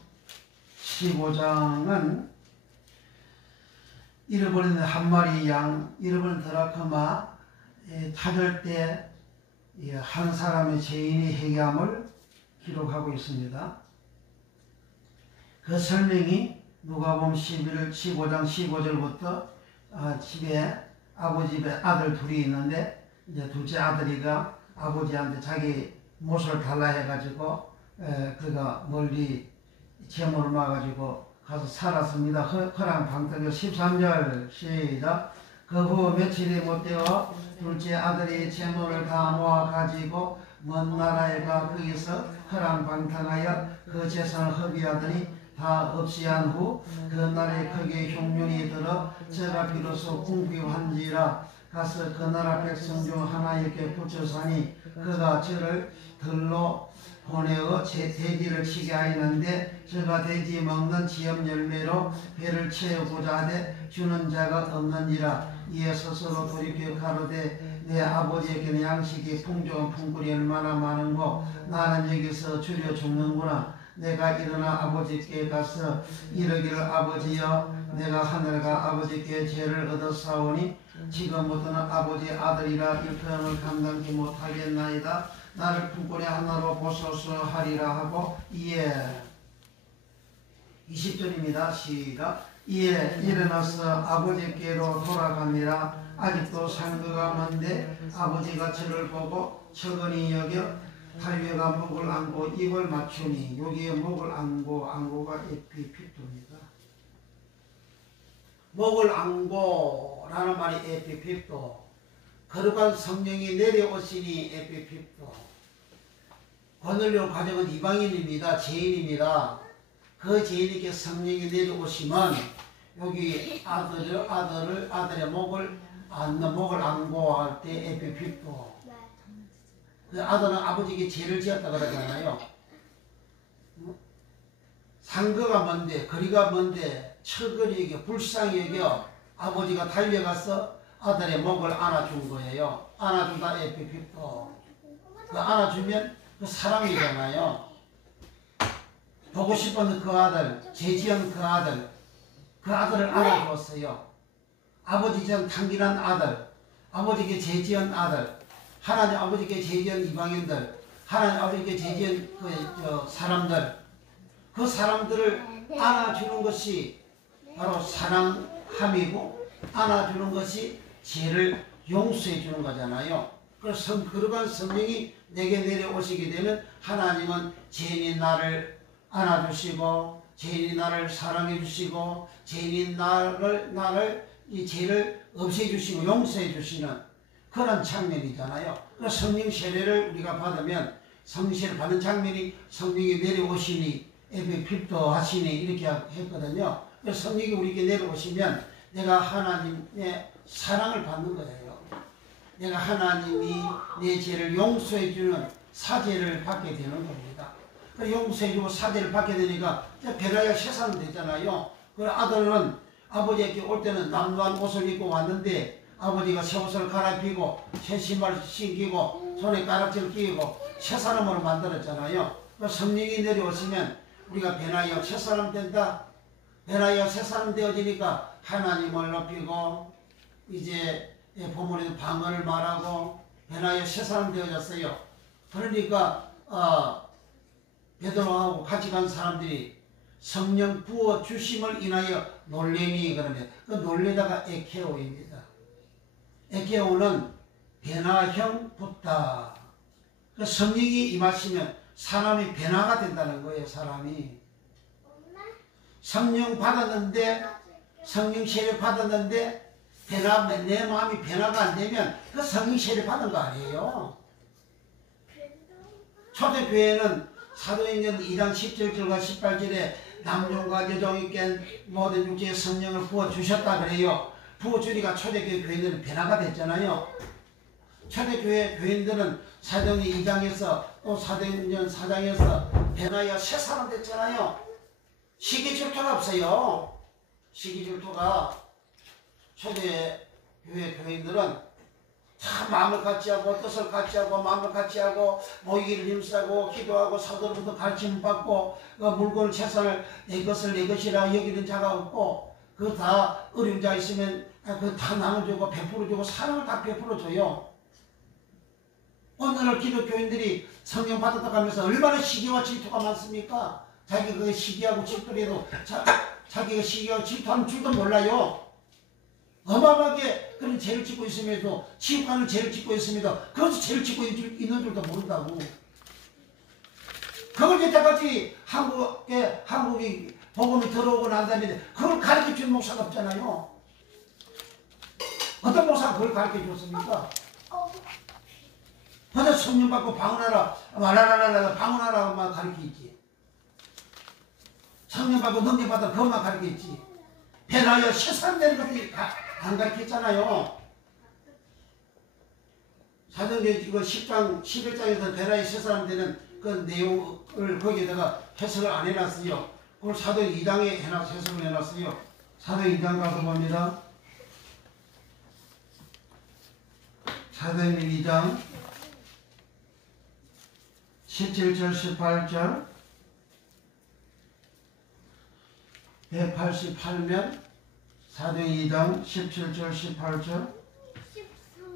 15장은 잃어버린 한 마리 양, 잃어버린 드라크마 찾을 때 한 사람의 죄인이 회개함을 기록하고 있습니다. 그 설명이 누가복음 15장 15절부터 아버지 집에 아들 둘이 있는데 이제 둘째 아들이가 아버지한테 자기 못을 달라 해가지고 그가 멀리 재물을 막아가지고 가서 살았습니다. 허랑방탕 13절 시작. 그 후 며칠이 못되어 둘째 아들이 재물을 다 모아가지고 먼 나라에 가 거기서 허랑방탕하여 그 재산을 허비하더니 다 없이 한 후 그 날에 크게 흉년이 들어 저가 비로소 궁핍한지라 가서 그 나라 백성 중 하나에게 붙여사니 그가 저를 들로 보내어 제 돼지를 치게 하였는데 저가 돼지 먹는 지엄 열매로 배를 채우고자 하되 주는 자가 없는지라 이에 스스로 돌이켜 가로되 내 아버지에게는 양식이 풍족한 풍굴이 얼마나 많은고 나는 여기서 줄여 죽는구나. 내가 일어나 아버지께 가서 이르기를 아버지여 내가 하늘과 아버지께 죄를 얻었사오니 지금부터는 아버지의 아들이라 일평을 감당지 못하겠나이다. 나를 품꾼의 하나로 보소서 하리라 하고 이에 20절입니다. 시작. 이에 일어나서 아버지께로 돌아갑니다. 아직도 상거가 먼데 아버지가 저를 보고 처근히 여겨 달려가 목을 안고 입을 맞추니 여기에 목을 안고가 에피핍도입니다. 목을 안고라는 말이 에피핍도. 거룩한 성령이 내려오시니 에피핍도. 고넬료 가정은 이방인입니다. 죄인입니다. 그 죄인에게 성령이 내려오시면 여기 아들의 목을 안고 할 때 에피핍도. 그 아들은 아버지에게 죄를 지었다 그러잖아요. 상거가 먼데 거리가 먼데 철거리 여겨 불쌍히 여겨 아버지가 달려가서 아들의 목을 안아준 거예요. 안아준다 에피핍도. 그 안아주면 그 사랑이잖아요. 보고 싶었는 그 아들, 죄 지은 그 아들을 안아주었어요. 아버지처럼 탕진한 아들, 아버지께 죄 지은 아들, 하나님 아버지께 죄 지은 이방인들, 하나님 아버지께 죄 지은 사람들, 그 사람들을 안아주는 것이 바로 사랑함이고 안아주는 것이 죄를 용서해 주는 거잖아요. 그래서 거룩한 성령이 내게 내려오시게 되면 하나님은 죄인인 나를 안아주시고 죄인인 나를 사랑해 주시고 죄인인 나를 이 죄를 없애 주시고 용서해 주시는 그런 장면이잖아요. 성령 세례를 우리가 받으면 성령 세례를 받는 장면이 성령이 내려오시니 에피핍도 하시니 이렇게 했거든요. 성령이 우리에게 내려오시면 내가 하나님의 사랑을 받는 거예요. 내가 하나님이 내 죄를 용서해 주는 사죄를 받게 되는 겁니다. 용서해 주고 사죄를 받게 되니까 베라야 세상 되잖아요. 그 아들은 아버지에게 올 때는 남루한 옷을 입고 왔는데 아버지가 새 옷을 갈아입히고 새 신발 신기고 손에 가락지를 끼고 새 사람으로 만들었잖아요. 성령이 내려오시면 우리가 변하여 새 사람 된다. 변하여 새 사람 되어지니까 하나님을 높이고 이제 부모님 방언을 말하고 변하여 새 사람 되어졌어요. 그러니까 베드로하고 같이 간 사람들이 성령 부어 주심을 인하여 놀래니 그러면 그 놀래다가 에케오입니다. 에케오는 변화형 붙다. 그 성령이 임하시면 사람이 변화가 된다는 거예요. 사람이 성령 받았는데 성령 세례 받았는데 내 마음이 변화가 안 되면 그 성령 세례 받은 거 아니에요. 초대교회는 사도행전 2장 17절과 18절에 남종과 여종에게 모든 육체의 성령을 부어주셨다 그래요. 부어주니까 초대교회 교인들은 변화가 됐잖아요. 초대교회 교인들은 사도행전 2장에서 또 사도행전 4장에서 변화하여 새 사람 됐잖아요. 시기 질투가 없어요. 시기 질투가 초대교회 교인들은 다 마음을 같이 하고 뜻을 같이 하고 마음을 같이 하고 모이기를 힘쓰고 기도하고 사도로부터 가르침을 받고 물건을 재산을 내 것을 내 것이라 여기는 자가 없고 그 다 어려운 자 있으면 그 다 나눠주고 베풀어주고 사랑을 다 베풀어줘요. 오늘날 기독교인들이 성령 받았다고 하면서 얼마나 시기와 질투가 많습니까? 자기가 그 시기하고 질투해도 자기가 시기하고 질투하는 줄도 몰라요. 어마어마하게 그런 죄를 짓고 있음에도 지옥가는 죄를 짓고 있습니다. 그것도 죄를 짓고 있는 줄도 모른다고. 그걸 여태까지 한국이 복음이 들어오고 난 다음에 그걸 가르쳐준 목사가 없잖아요. 어떤 목사가 그걸 가르쳐줬습니까? 그저 성령 받고 방언하라 말라라라라 방언하라만 가르치지. 성령 받고 능력 받아 그것만 가르쳤지. 변하여 세상 되는 것들이 안 가르쳤잖아요. 사도행전 이거 10장 11장에서 변하여 세상 되는 그 내용을 거기에다가 해석을 안 해놨어요. 그걸 사도행 2장에 해석을 해놨어요. 사도행 2장 가서 봅니다. 사도행 2장 17절 18절 188면 사도행 2장 17절 18절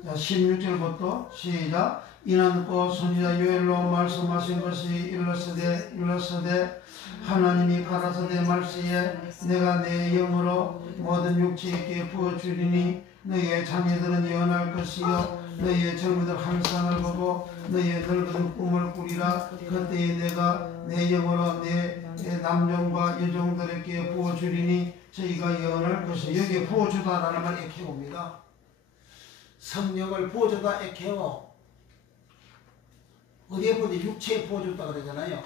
16절부터 시작. 이는 곧 선지자 요엘로 말씀하신 것이 일렀으되 하나님이 가라사대 말씀에 내가 내 영으로 모든 육체에게 부어주리니 너희의 자녀들은 예언할 것이요 너희의 젊은이들 환상을 보고 너희의 늙은 꿈을 꾸리라. 그때에 내가 내 영으로 내 남종과 여종들에게 부어주리니 저희가 예언할 것이. 여기에 부어주다라는 말이 이렇게 옵니다. 성령을 부어주다 에케오. 어디에 부어주? 육체에 부어줬다 그러잖아요.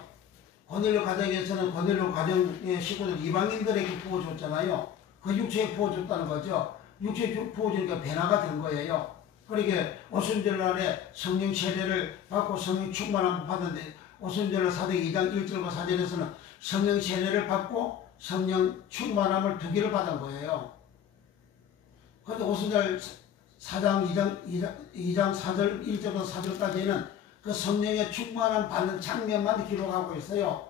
고넬료 가정에서는 고넬료 가정의 식구들 이방인들에게 부어줬잖아요. 그 육체에 부어줬다는 거죠. 육체에 부어주니까 변화가 된 거예요. 그러니까 오순절날에 성령 세례를 받고 성령 충만함을 받는데 오순절날 사도행 2장 1절과 4절에서는 성령 세례를 받고 성령 충만함을 2개를 받은 거예요. 그런데 오순절 4장 2장 4절 1절부터 4절까지는 그 성령의 충만함 받는 장면만 기록하고 있어요.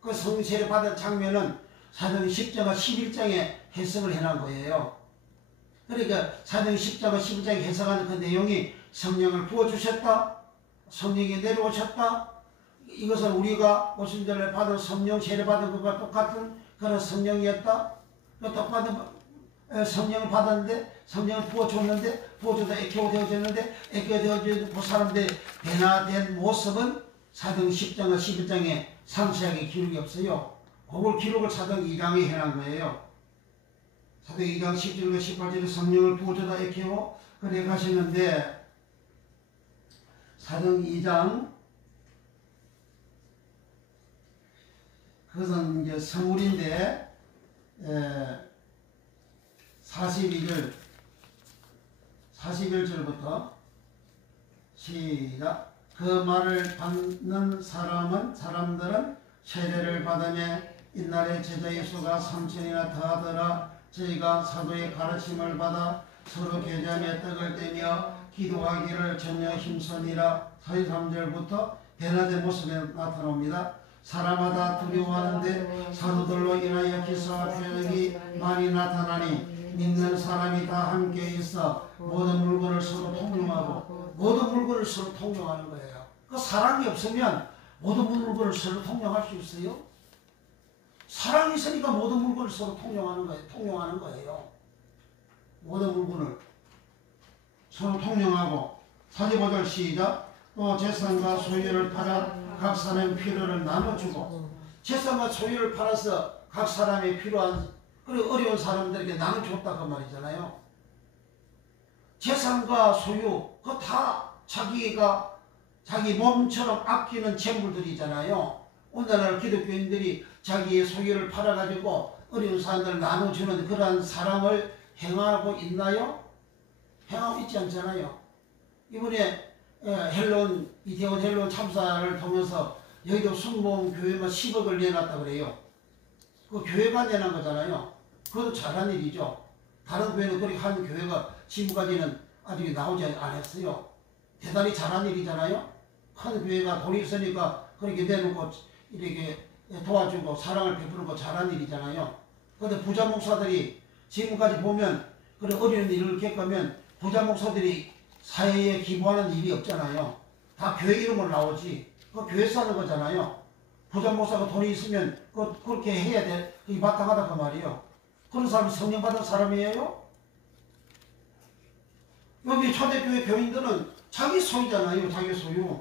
그 성령 세례 받은 장면은 사도행 10장과 11장에 해석을 해놓은 거예요. 그러니까 사도행 10장과 11장에 해석하는 그 내용이 성령을 부어주셨다, 성령이 내려오셨다, 이것은 우리가 오순절에 받은 성령 세례 받은 것과 똑같은 그런 성령이었다. 똑같은 성령을 받았는데 성령을 부어줬는데 부어줘서 에케오 되어졌는데 에케오 되어진 그 사람들의 변화된 모습은 사도행 10장과 11장에 상세하게 기록이 없어요. 그걸 기록을 사도행 2장에 해놓은 거예요. 사도행 2장 10절과 18절에 성령을 부어줘다 에케오 그래 가시는데 사도행 2장 그것은 이제 서울인데 41절부터 시작. 그 말을 받는 사람들은 세례를 받으며 이날에 제자의 수가 3천이나 더하더라. 저희가 사도의 가르침을 받아 서로 교제하며 떡을 떼며 기도하기를 전혀 힘쓰니라. 43절부터 변화된 모습에 나타납니다. 사람마다 두려워하는데 사도들로 인하여 기사와 표적이 많이 나타나니 믿는 사람이 다 함께 있어 모든 물건을 서로 통용하고. 모든 물건을 서로 통용하는 거예요. 그 사랑이 없으면 모든 물건을 서로 통용할 수 있어요? 사랑이 있으니까 모든 물건을 서로 통용하는 거예요. 모든 물건을 서로 통용하고. 45절 시작. 또 재산과 소유를 팔아 각 사람의 필요를 나눠주고. 재산과 소유를 팔아서 각 사람의 필요한 그리고 어려운 사람들에게 나눠줬다 그 말이잖아요. 재산과 소유 그거 다 자기가 자기 몸처럼 아끼는 재물들이잖아요. 오늘날 기독교인들이 자기의 소유를 팔아가지고 어려운 사람들을 나눠주는 그러한 사랑을 행하고 있나요? 행하고 있지 않잖아요. 이번에 이태원 헬로운 참사를 통해서 여의도 순복음 교회만 10억을 내놨다 그래요. 그 교회가 내놓은 거잖아요. 그것도 잘한 일이죠. 다른 교회는 그렇게 한 교회가 지금까지는 아직 나오지 않았어요. 대단히 잘한 일이잖아요. 큰 교회가 돈이 있으니까 그렇게 내놓고 이렇게 도와주고 사랑을 베푸는 거 잘한 일이잖아요. 그런데 부자 목사들이 지금까지 보면 그런 어려운 일을 겪으면 부자 목사들이 사회에 기부하는 일이 없잖아요. 다 교회 이름으로 나오지. 그 교회 사는 거잖아요. 부자 목사가 돈이 있으면 그렇게 해야 돼. 그게 마땅하다 그 말이에요. 그런 사람이 성령 받은 사람이에요? 여기 초대교회 교인들은 자기 소유잖아요. 자기 소유.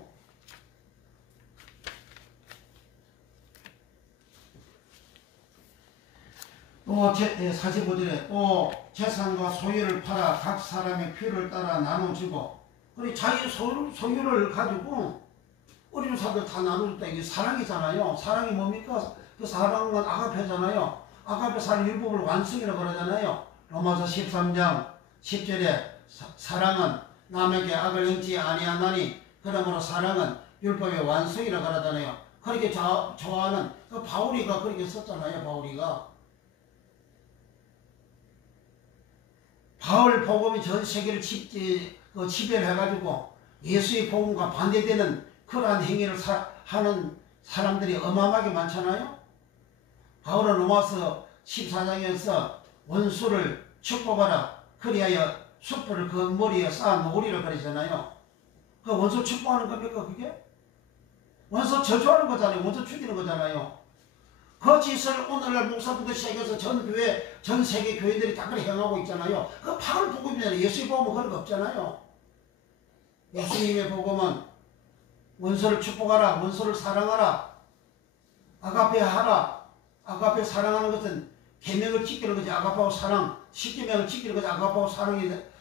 또 45절에 또 재산과 소유를 팔아 각 사람의 필요를 따라 나눠주고. 그리고 자기 소유를 가지고 어려운 사람들 다 나눠줬다. 이게 사랑이잖아요. 사랑이 뭡니까? 그 사랑은 아가페잖아요. 아가페 사랑 율법을 완성이라고 그러잖아요. 로마서 13장 10절에 사랑은 남에게 악을 행치 아니하나니 그러므로 사랑은 율법의 완성이라고 그러잖아요. 그렇게 좋아하는 그 바울이가 그렇게 썼잖아요. 바울 복음이 전 세계를 지배해가지고 예수의 복음과 반대되는 그러한 행위를 하는 사람들이 어마어마하게 많잖아요. 바울은 로마서 14장에서 원수를 축복하라 그리하여 숯불을 그 머리에 쌓아 놓으리라 그러잖아요. 그 원수 축복하는 겁니까 그게? 원수 저주하는 거잖아요. 원수 죽이는 거잖아요. 그 짓을 오늘날 목사부터 시작해서 전 교회, 전 세계 교회들이 다 그렇게 행하고 있잖아요. 그 바울 복음이잖아요. 예수의 복음은 그런 거 없잖아요. 예수님의 복음은 원수를 축복하라, 원수를 사랑하라, 아가페 하라. 아가페 사랑하는 것은 계명을 지키는 거지. 아가페하고 사랑, 십계명을 지키는 거지. 아가페하고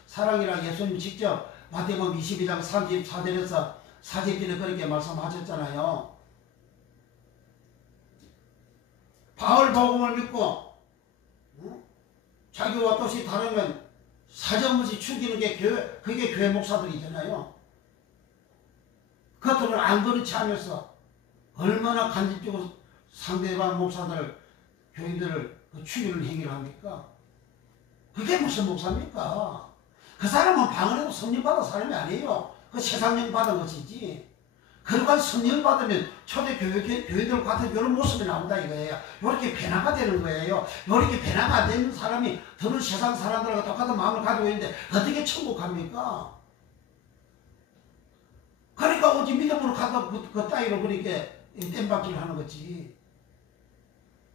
사랑이라 예수님이 직접 마태복음 22장 34절에서 40절에 그렇게 말씀하셨잖아요. 바울 복음을 믿고 자기와 뜻이 다르면 사정없이 죽이는 게 그게 교회 목사들이잖아요. 겉으로는 안 그렇지 하면서 얼마나 간접적으로 상대방 목사들, 교인들을 죽이는 행위를 합니까? 그게 무슨 목사입니까? 그 사람은 방언에도 성령 받은 사람이 아니에요. 그 세상령 받은 것이지. 그러한 성령 받으면 초대 교회들 같은 이런 모습이 나온다 이거예요. 이렇게 변화가 되는 거예요. 이렇게 변화가 안 되는 사람이 더는 세상 사람들과 똑같은 마음을 가지고 있는데 어떻게 천국합니까? 그러니까 오직 믿음으로 가다 그 따위로 그렇게 땜박질을 하는 거지.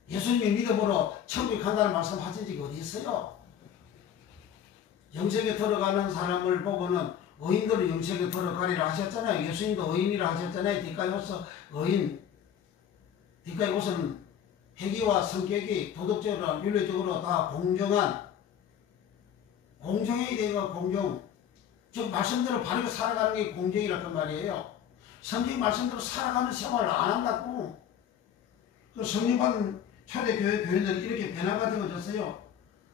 예수님이 믿음으로 천국에 간다는 말씀 하신 적이 어디 있어요? 영생에 들어가는 사람을 보고는 의인들은 영생에 들어가리라 하셨잖아요. 예수님도 의인이라 하셨잖아요. 디카이오스 의인. 디카이오스는 회개와 성격이 도덕적으로 윤리적으로 다 공정해야 되고 공정. 즉 말씀대로 바르게 살아가는 게 공정이라고 말이에요. 성경 말씀대로 살아가는 생활을 안 한다고. 그 성령받은 초대교회 교인들은 이렇게 변화가 되어졌어요.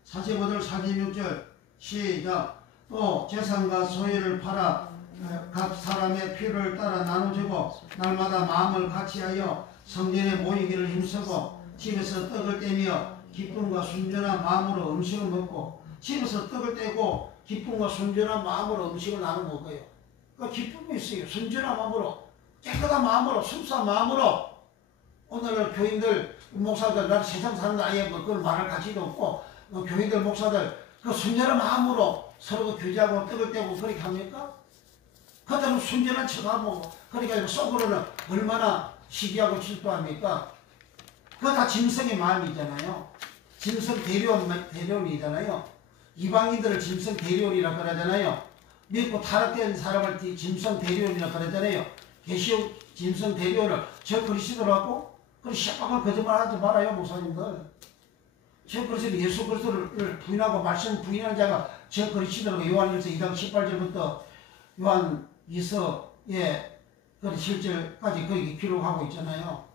45절 46절 시작. 또 재산과 소유를 팔아 각 사람의 필요를 따라 나눠주고 날마다 마음을 같이하여 성전에 모이기를 힘쓰고 집에서 떡을 떼며 기쁨과 순전한 마음으로 음식을 먹고 집에서 떡을 떼고 기쁨과 순전한 마음으로 음식을 나눠 먹어요. 그 기쁨이 있어요. 순전한 마음으로 깨끗한 마음으로 순수한 마음으로. 오늘날 교인들 목사들 나 세상 사는 아예 뭐 그걸 말할 가치도 없고 교인들 목사들 그 순전한 마음으로 서로 교제하고 떡을 떼고 그렇게 합니까? 그다음 순전한 척하고 그러니까 속으로는 얼마나 시기하고 질투합니까? 그거 다 짐승의 마음이잖아요. 짐승 대련이잖아요. 이방인들을 짐승 대련이라고 그러잖아요. 믿고 타락된 사람을 짐승 대련이라고 그러잖아요. 계시록 짐승 대련을 저 그리스도라고? 그 시작하고 거짓말하지 말아요 목사님들. 저 그리스도 예수 그리스도를 부인하고 말씀 부인하는 자가 저 그리스도라고 요한일서 2장 18절부터 요한 2서의 그 7절까지 거기 기록하고 있잖아요.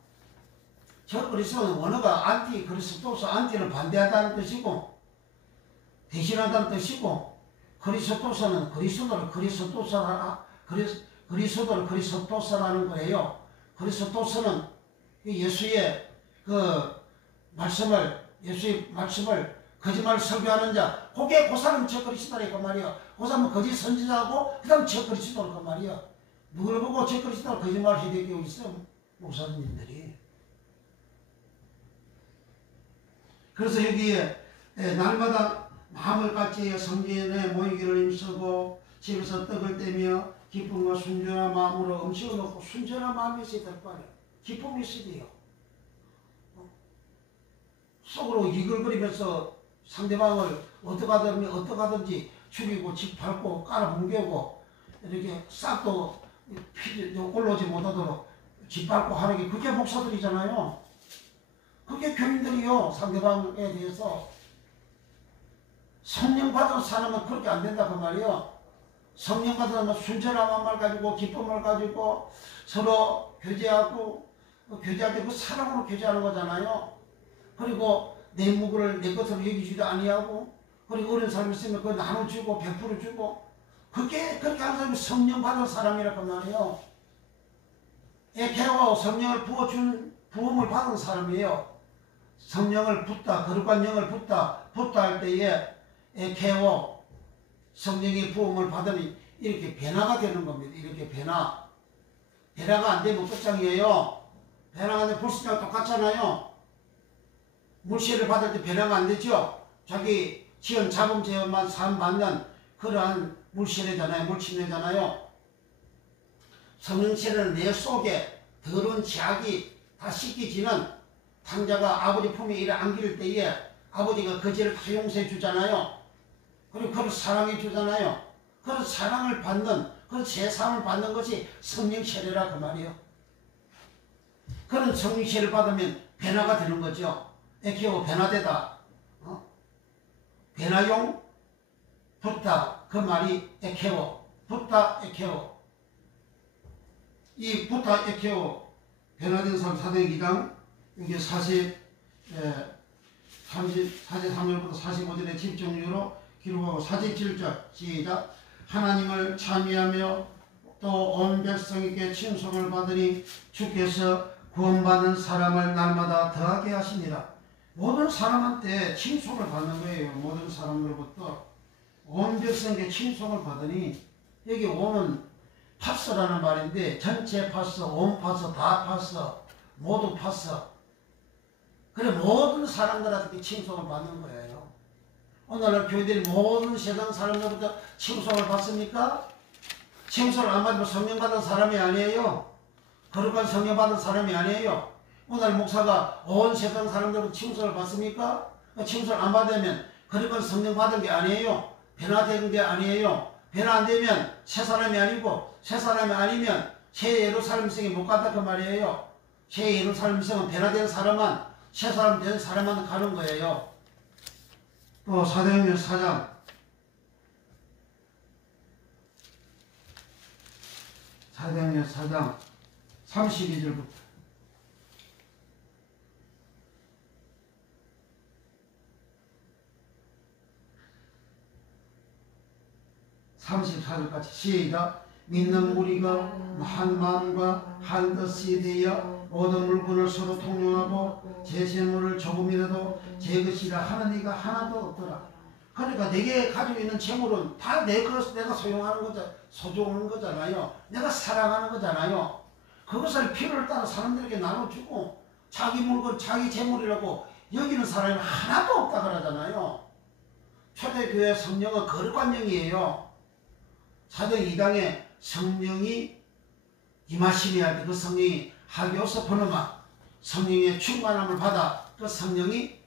저 그리스도는 원어가 안티 그리스도서 안티는 반대한다는 뜻이고 대신한다는 뜻이고 그리스도서는 그리스도를 그리스도서라는 거예요. 그리스도서는 예수의 예수의 말씀을 거짓말 설교하는 자, 그게 그 사람은 저 그리스도라니까 말이야. 그 사람은 거짓 선지자하고 그 다음 저 그리스도라니까 말이야. 누구를 보고 저 그리스도를 거짓말 해대고 있어? 목사님들이. 그래서 여기에 날마다 마음을 같이 성전에 모이기를 힘쓰고 집에서 떡을 떼며 기쁨과 순전한 마음으로 음식을 먹고 순전한 마음이 있어야 될 거 아니에요. 기쁨이 있어야 돼요. 속으로 이글거리면서 상대방을 어떡하든지 죽이고 집 밟고 깔아뭉개고 이렇게 싹도 올라오지 못하도록 집 밟고 하는 게 그게 목사들이잖아요. 그게 교인들이요. 상대방에 대해서 성령 받은 사람은 그렇게 안 된다 그 말이에요. 성령 받은 사람은 순전한 마음을 가지고 기쁨을 가지고 서로 교제하고 교제할 때 그 사랑으로 교제하는 거잖아요. 그리고 내 무구를 내 것으로 여기지도 아니하고, 그리고 어린 사람 있으면 그거 나눠주고 베풀어 주고, 그렇게 하는 사람이 성령 받은 사람이라고 말이에요. 에케오 성령을 부음을 받은 사람이에요. 성령을 붓다, 거룩한 영을 붓다 할 때에 에케오 성령의 부음을 받으니 이렇게 변화가 되는 겁니다. 이렇게 변화가 안 되면 끝장이에요. 변화가 안 되면 불신자가 똑같잖아요. 물세를 받을 때 변화가 안 되죠. 자기 지은 자금 제어만 삶 받는 그러한 물세례잖아요. 물침례잖아요. 성령세례는 내 속에 더러운 죄악이 다 씻기지는 탕자가 아버지 품에 이래 안길 때에 아버지가 그 죄를 다 용서해 주잖아요. 그리고 그를 사랑해 주잖아요. 그런 사랑을 받는, 그런 세상을 받는 것이 성령세례라 그 말이에요. 그런 성령세례를 받으면 변화가 되는 거죠. 에케오 변화되다. 변화용 붓다 그 말이 에케오. 붓다 에케오. 이 붓다 에케오 변화된 사람 사도행 2장 이게 43절부터 45절의 집중적으로 기록하고 47절 시작. 하나님을 찬미하며 또 온 백성에게 칭송을 받으니 주께서 구원받는 사람을 날마다 더하게 하시니라. 모든 사람한테 칭송을 받는 거예요. 모든 사람으로부터 온 백성에게 칭송을 받으니, 여기 온은 파스라는 말인데 전체 파스, 온 파스, 다 파스, 모두 파스. 그래 모든 사람들한테 칭송을 받는 거예요. 오늘날 교회들이 모든 세상 사람들부터 칭송을 받습니까? 칭송을 안 받으면 성령 받은 사람이 아니에요. 거룩한 성령 받은 사람이 아니에요. 오늘 목사가 온 세상 사람들부터 칭송을 받습니까? 칭송을 안 받으면 거룩한 성령 받은 게 아니에요. 변화된 게 아니에요. 변화 안 되면 새 사람이 아니고, 새 사람이 아니면 새 예루살렘성에 못 갔다 그 말이에요. 새 예루살렘성은 변화된 사람만, 새 사람 된 사람만 가는 거예요. 또 사도행전 4장 32절부터 34절까지 시작. 믿는 우리가 한 마음과 한 뜻이 되어 모든 물건을 서로 통용하고 제 재물을 조금이라도 제 것이라 하는 이가 하나도 없더라. 그러니까 내게 가지고 있는 재물은 다 내 것을 내가 소용하는 거잖아요. 소중한 거잖아요. 내가 사랑하는 거잖아요. 그것을 필요를 따라 사람들에게 나눠주고 자기 물건, 자기 재물이라고 여기는 사람이 하나도 없다 그러잖아요. 초대교회 성령은 거룩한 영이에요. 사도 2장에 성령이 임하심이 할 때 그 성령이 하기오서 푸누마, 성령의 충만함을 받아 그 성령이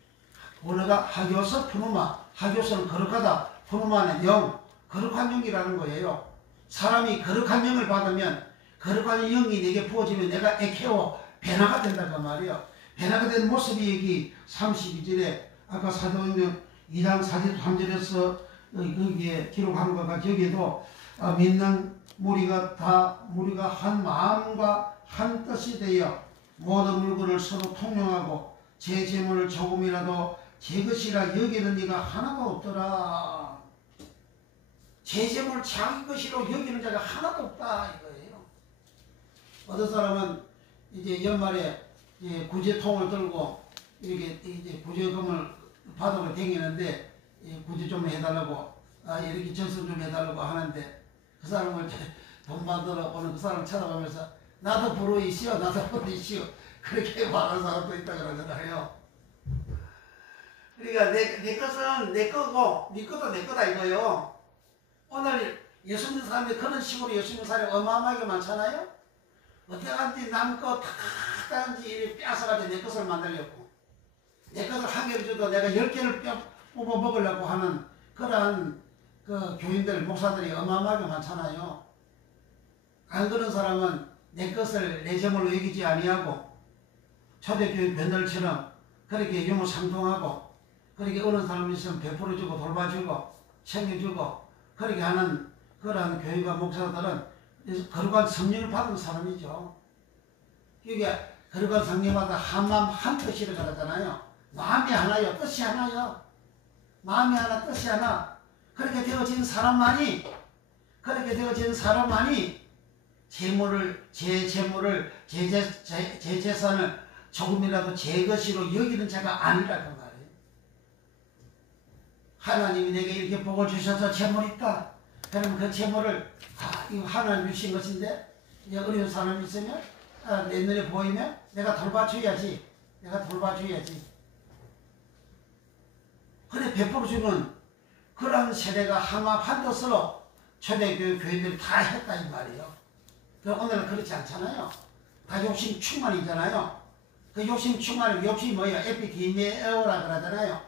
원어가 하기오서 푸누마, 하기오서는 거룩하다, 푸누마는 영, 거룩한 영이라는 거예요. 사람이 거룩한 영을 받으면 거룩한 영이 내게 부어지면 내가 에케오 변화가 된다고 말이에요. 변화가 된 모습이 여기 32절에 아까 사도행전 2장 43절에서 여기에 기록한 것 같이 여기에도 믿는 무리가 한 마음과 한 뜻이 되어 모든 물건을 서로 통용하고 제 재물을 조금이라도 제 것이라 여기는 이가 하나도 없더라. 제 재물을 자기 것이로 여기는 자가 하나도 없다 이거예요. 어떤 사람은 이제 연말에 이제 구제통을 들고 이렇게 이제 구제금을 바닥을 댕기는데 구제 좀 해달라고 이렇게 전송 좀 해달라고 하는데 그 사람을 돈 받으러 오는 그 사람을 쳐다보면서 나도 불어이시오, 나도 불어이시오 그렇게 말하는 사람도 있다 그러잖아요. 그러니까 내 것은 내 거고 네 것도 내 거다 이거요. 오늘 예수 믿는 사람들이 그런 식으로 예수 믿는 사람이 어마어마하게 많잖아요. 어떡한지 남 거 다 딴지 뺏어가지고 내 것을 만들려고, 내 것을 한 개를 줘도 내가 10개를 뽑아 먹으려고 하는 그러한 그 교인들, 목사들이 어마어마하게 많잖아요. 안 그런 사람은 내 것을 내 재물로 여기지 아니하고 초대교회 변들처럼 그렇게 유무상통하고 그렇게 어느 사람이 있으면 베풀어주고 돌봐주고 챙겨주고 그렇게 하는 그러한 교회가 목사들은 거룩한 성령을 받은 사람이죠. 이게 그리고 성령마다 한 마음 한 뜻이라 그러잖아요. 마음이 하나요, 뜻이 하나요. 마음이 하나, 뜻이 하나. 그렇게 되어진 사람만이 제 재산을 조금이라도 제 것으로 여기는 자가 아니라고 말해요. 하나님이 내게 이렇게 복을 주셔서 재물 있다. 그러면 그 재물을 이거 하나님 주신 것인데 이제 어려운 사람이 있으면 내 눈에 보이면 내가 돌봐줘야지. 그래 베풀어 주는 그런 세대가 하나 판뜻으로 초대교회 교인들이 다 했다 이 말이에요. 오늘은 그렇지 않잖아요. 다 욕심 충만이잖아요. 그 욕심 충만이 욕심이 뭐예요? 에피디메오라 그러잖아요.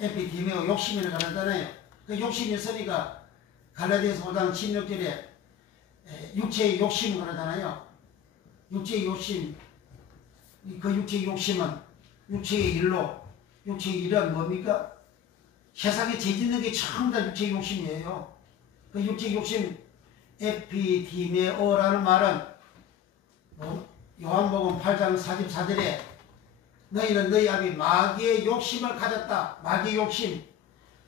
에피디메오 욕심이라 그러잖아요. 그 욕심이 있으니까 갈라디아서 5장 16절에 육체의 욕심 그러잖아요. 육체의 욕심. 그 육체의 욕심은 육체의 일은 뭡니까? 세상에 죄짓는 게 전부 다 육체의 욕심이에요. 그 육체의 욕심 에피디메오라는 말은 요한복음 8장 44절에 너희는 너희 아비 마귀의 욕심을 가졌다. 마귀의 욕심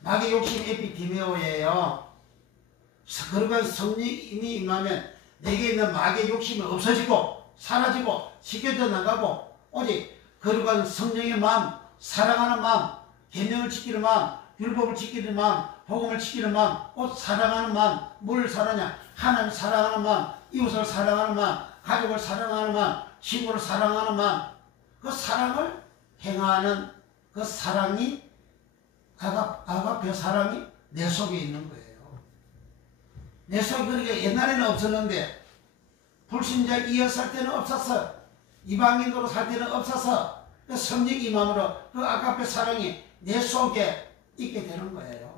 에피디메오예요. 그러면 성령이 임하면 내게 있는 마귀의 욕심이 없어지고 사라지고 씻겨져 나가고 오직 거룩한 성령의 마음, 사랑하는 마음, 계명을 지키는 마음, 율법을 지키는 마음, 복음을 지키는 마음, 곧 사랑하는 마음, 뭘 사랑하냐? 하나님 사랑하는 마음, 이웃을 사랑하는 마음, 가족을 사랑하는 마음, 친구를 사랑하는 마음, 그 사랑을 행하는 그 사랑이 아가페 사랑이 내 속에 있는 거예요. 내 속에 그러니까 옛날에는 없었는데 불신자 이어살 때는 없었어. 이방인으로 살 때는 없어서 그 성령 임함으로 그 아가페 사랑이 내 속에 있게 되는 거예요.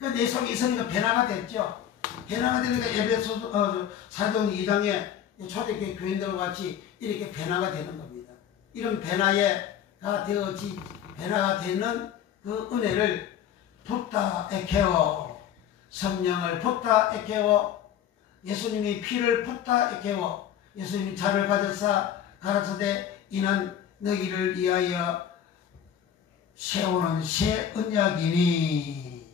그 내 속에 있으니까 변화가 됐죠. 변화가 되니까 에베소 사도행 2장에 초대교회 교인들과 같이 이렇게 변화가 되는 겁니다. 이런 변화가 되는 그 은혜를 붓다 에케오, 성령을 붓다 에케오, 예수님이 피를 붓다 에케오, 예수님이 자를 가져사 가라사대 이는 너희를 위하여 세우는 새 언약이니,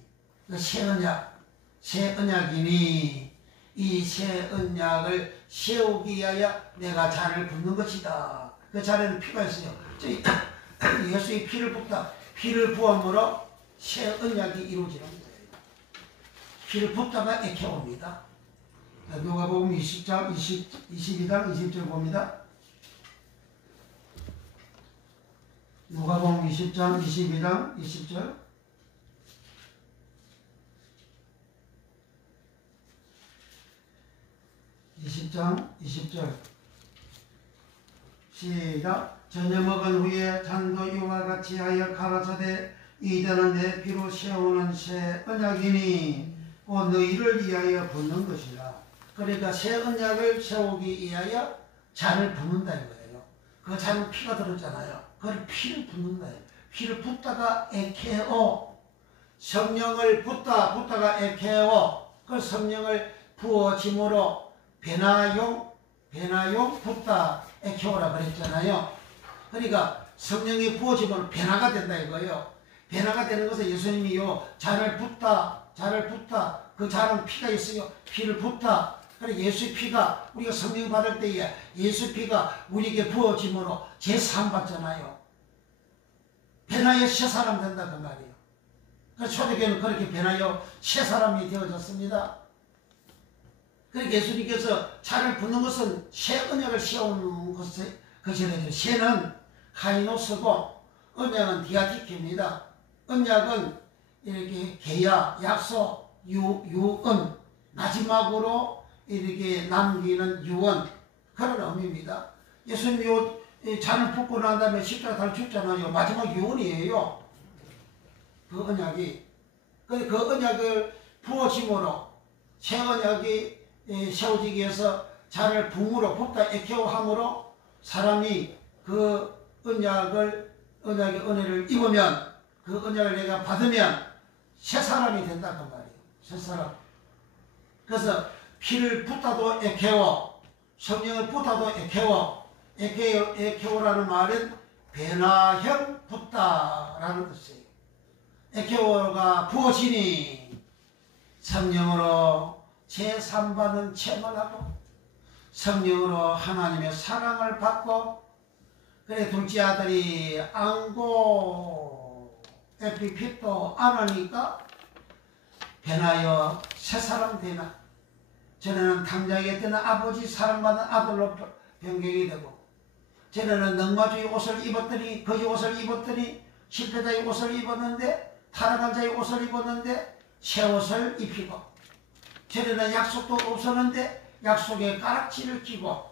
새 언약이니 이 새 언약을 세우기 위하여 내가 잔을 붓는 것이다. 그 잔에는 피가 있어요. 예수의 피를 붓다. 피를 부음으로 새 언약이 이루어지는 거예요. 피를 붓다가 에케오입니다. 누가복음 22장 20절 봅니다. 누가복음 20장 22장 20절. 시작. 저녁 먹은 후에 잔도 이와 같이 하여 가라사대 이제는 내 피로 세우는 새 언약이니 곧 너희를 위하여 붓는 것이라. 그러니까 새 언약을 세우기 위하여 잔을 붓는다 이거예요. 그 잔은 피가 들었잖아요. 그걸 피를 붓는다. 피를 붓다가 에케오, 성령을 붓다가 에케오, 그 성령을 부어짐으로 변화용 붓다 에케오라 그랬잖아요. 그러니까 성령이 부어짐으로 변화가 된다 이거예요. 변화가 되는 것은 예수님이 잔을 붓다 그 잔은 피가 있어요. 피를 붓다. 그래 예수의 피가 우리가 성령 받을 때에 예수의 피가 우리에게 부어짐으로 제사함 받잖아요. 변화의 새 사람 된다 그 말이에요. 그래서 초대교회는 그렇게 변화의 새 사람이 되어졌습니다. 그러니까 예수님께서 잔을 붓는 것은 새 언약을 세우는 것이래요. 새는 카이노스고 언약은 디아티키입니다. 언약은 이렇게 계약, 약속, 유언, 마지막으로 이렇게 남기는 유언, 그런 의미입니다. 예수님이 잔을 붓고 난 다음에 십자가 달려 죽잖아요. 마지막 유언이에요. 그 언약이. 그 언약을 부어짐으로 새 언약이 세워지기 위해서 잔을 붕으로 붓다 에케오함으로 사람이 그 언약의 은혜를 입으면 그 언약을 내가 받으면 새 사람이 된다 그 말이에요. 새 사람. 그래서 피를 붓다도 에케오, 성령을 붓다도 에케오, 에케오라는 말은 변화형 붓다라는 뜻이에요. 에케오가 부어지니 성령으로 제3반은 체험하고 성령으로 하나님의 사랑을 받고 그래 둘째 아들이 안고 에피핏도 안으니까 변하여 새 사람 되나 전에는 당장에 때는 아버지 사랑받는 아들로 변경이 되고 전에는 넝마주의 옷을 입었더니 거지 옷을 입었더니 실패자의 옷을 입었는데 타락한 자의 옷을 입었는데 새 옷을 입히고 전에는 약속도 없었는데 약속에 가락지를 끼고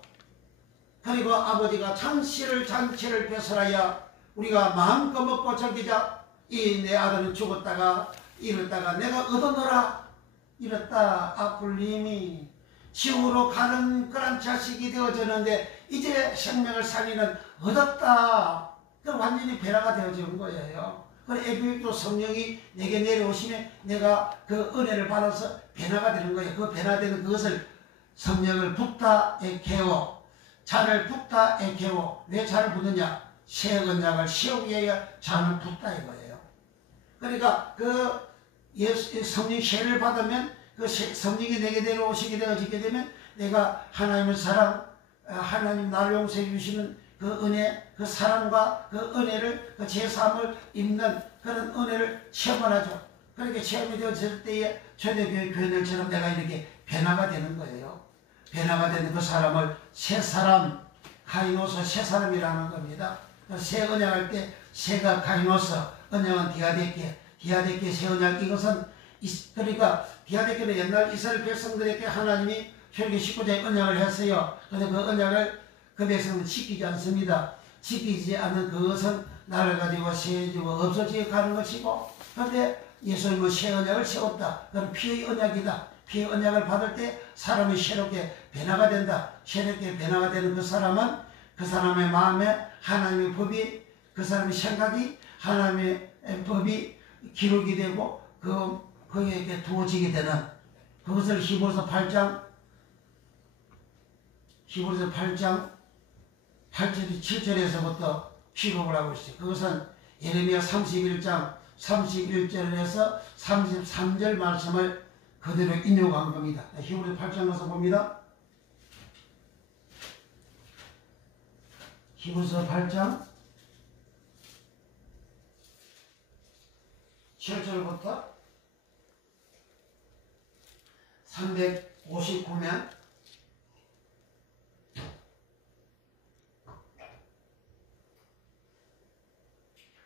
그리고 아버지가 잔치를 배설하여 우리가 마음껏 먹고 즐기자 이 내 아들은 죽었다가 이랬다가 내가 얻어놓으라 이랬다 아플림이 지옥으로 가는 그런 자식이 되어졌는데 이제 생명을 살리는 얻었다. 그 완전히 변화가 되어진 거예요. 그래 에피도 성령이 내게 내려오시면 내가 그 은혜를 받아서 변화가 되는 거예요. 그 변화되는 그것을 성령을 붓다 에케오 잔을 붓다 에케오 왜 잔을 붓느냐 새 언약을 세우기 위하여 잔을 붓다 이거예요. 그러니까 그 성령 세를 받으면 그 성령이 내게 내려오시게 되어지게 되면 내가 하나님의 사랑 하나님 나를 용서해 주시는 그 은혜 그 사랑과 그 은혜를 그 제3을 입는 그런 은혜를 체험을 하죠. 그렇게 체험이 되어질 때에 초대교회 교회들처럼 내가 이렇게 변화가 되는 거예요. 변화가 되는 그 사람을 새 사람 카이노스 새 사람이라는 겁니다. 새 언약할 때 새가 카이노스 언약은 디아데케 새 언약 이것은 그러니까 디아데케는 옛날 이스라엘 백성들에게 하나님이 출애굽기 19장에 언약을 했어요. 그런데 그 언약을 그 백성은 지키지 않습니다. 지키지 않는 그것은 나를 가지고 세지고 없어지게 가는 것이고 그런데 예수님은 새 언약을 세웠다. 그건 피의 언약이다. 피의 언약을 받을 때 사람이 새롭게 변화가 된다. 새롭게 변화가 되는 그 사람은 그 사람의 마음에 하나님의 법이 그 사람의 생각이 하나님의 법이 기록이 되고 그에게 두어지게 되는 그것을 히브리서 8장 8절 7절에서부터 기록을 하고 있어요. 그것은 예레미야 31장 31절에서 33절 말씀을 그대로 인용한 겁니다. 히브리 8장 가서 봅니다. 히브리서 8장 7절부터 359면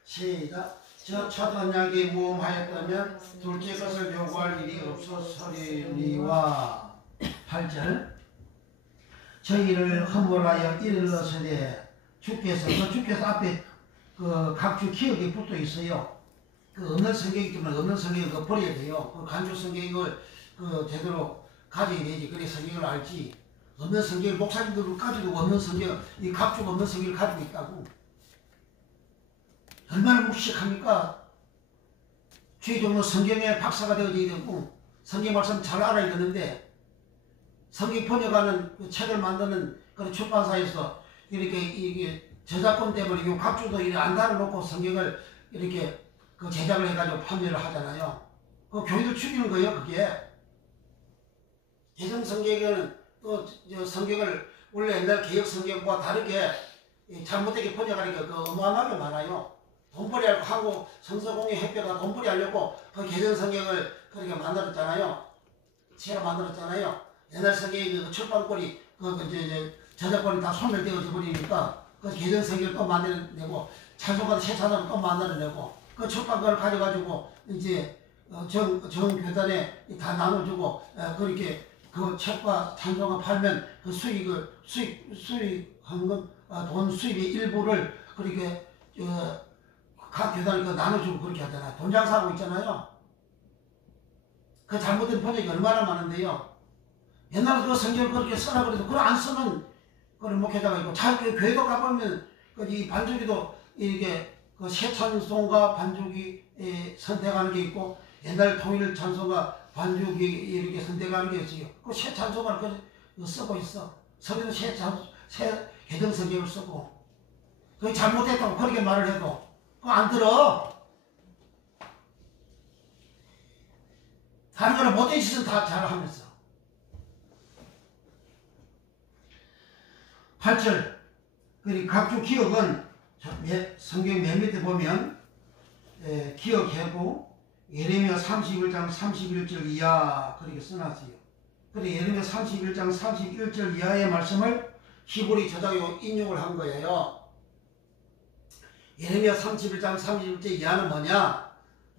시작. 저 첫 언약이 무험하였다면 둘째 것을 요구할 일이 없었으리니와 8절 저희를 허물하여 일러서되 주께서 앞에 그 각주 기억이 붙어 있어요. 그 없는 성경이기 때문에 없는 성경을 그 버려야 돼요. 그 간주 성경을 그 제대로 가져야 되지. 그래 성경을 알지. 없는 성경을 목사님들을 가지고 없는 성경 이 각주가 없는 성경을 가지고 있다고. 얼마나 무식합니까? 최종은 성경의 박사가 되어야 되고 성경 말씀 잘 알아야 되는데 성경 번역하는 그 책을 만드는 그런 출판사에서 이게 저작권 때문에 이 각주도 이렇게 안 달아놓고 성경을 이렇게 그 제작을 해가지고 판매를 하잖아요. 그 교회를 죽이는 거예요, 그게. 개정 성경에는 또 성경을 원래 옛날 개혁 성경과 다르게 잘못되게 번역하니까 그 어마어마하게 많아요. 돈벌이 하려고 한국 성서공회 협회가 돈벌이 하려고 그 개정 성경을 그렇게 만들었잖아요. 제가 만들었잖아요. 옛날 성경의 그 출판권이 이제 저작권이 다 소멸되어져 버리니까 그 개정 성경을 또 만들어내고 찬송가 새 찬송을 또 만들어내고 그 출판권을 가져가지고 이제 정 교단에 다 나눠주고 그렇게 그 책과 찬송가 팔면 그 수익한 돈 수입의 일부를 그렇게 각 교단에 나눠주고 그렇게 하잖아요. 돈 장사하고 있잖아요. 그 잘못된 번역이 얼마나 많은데요. 옛날에 그 성경을 그렇게 써라 그래도 그걸 안 쓰는 그런 목회자가 있고 자기 교회도 가보면 이 반주기도 이렇게 그 새 찬송가 반주기 선택하는 게 있고 옛날 통일 찬송가 반주기 이렇게 선택하는 게 있어요. 그 새 찬송가를 쓰고 있어. 서기도 새 해등성경을 쓰고 그 잘못했다고 그렇게 말을 해도 그거 안 들어. 다른 거는 못된 짓은 다 잘하면서. 8절 그리고 각주 기억은 성경 맨 밑에 보면 기억하고 예레미야 31장 31절 이하 그렇게 써놨어요. 그리고 예레미야 31장 31절 이하의 말씀을 히브리 저자가 인용을 한 거예요. 예레미야 31장 31절 이하는 뭐냐?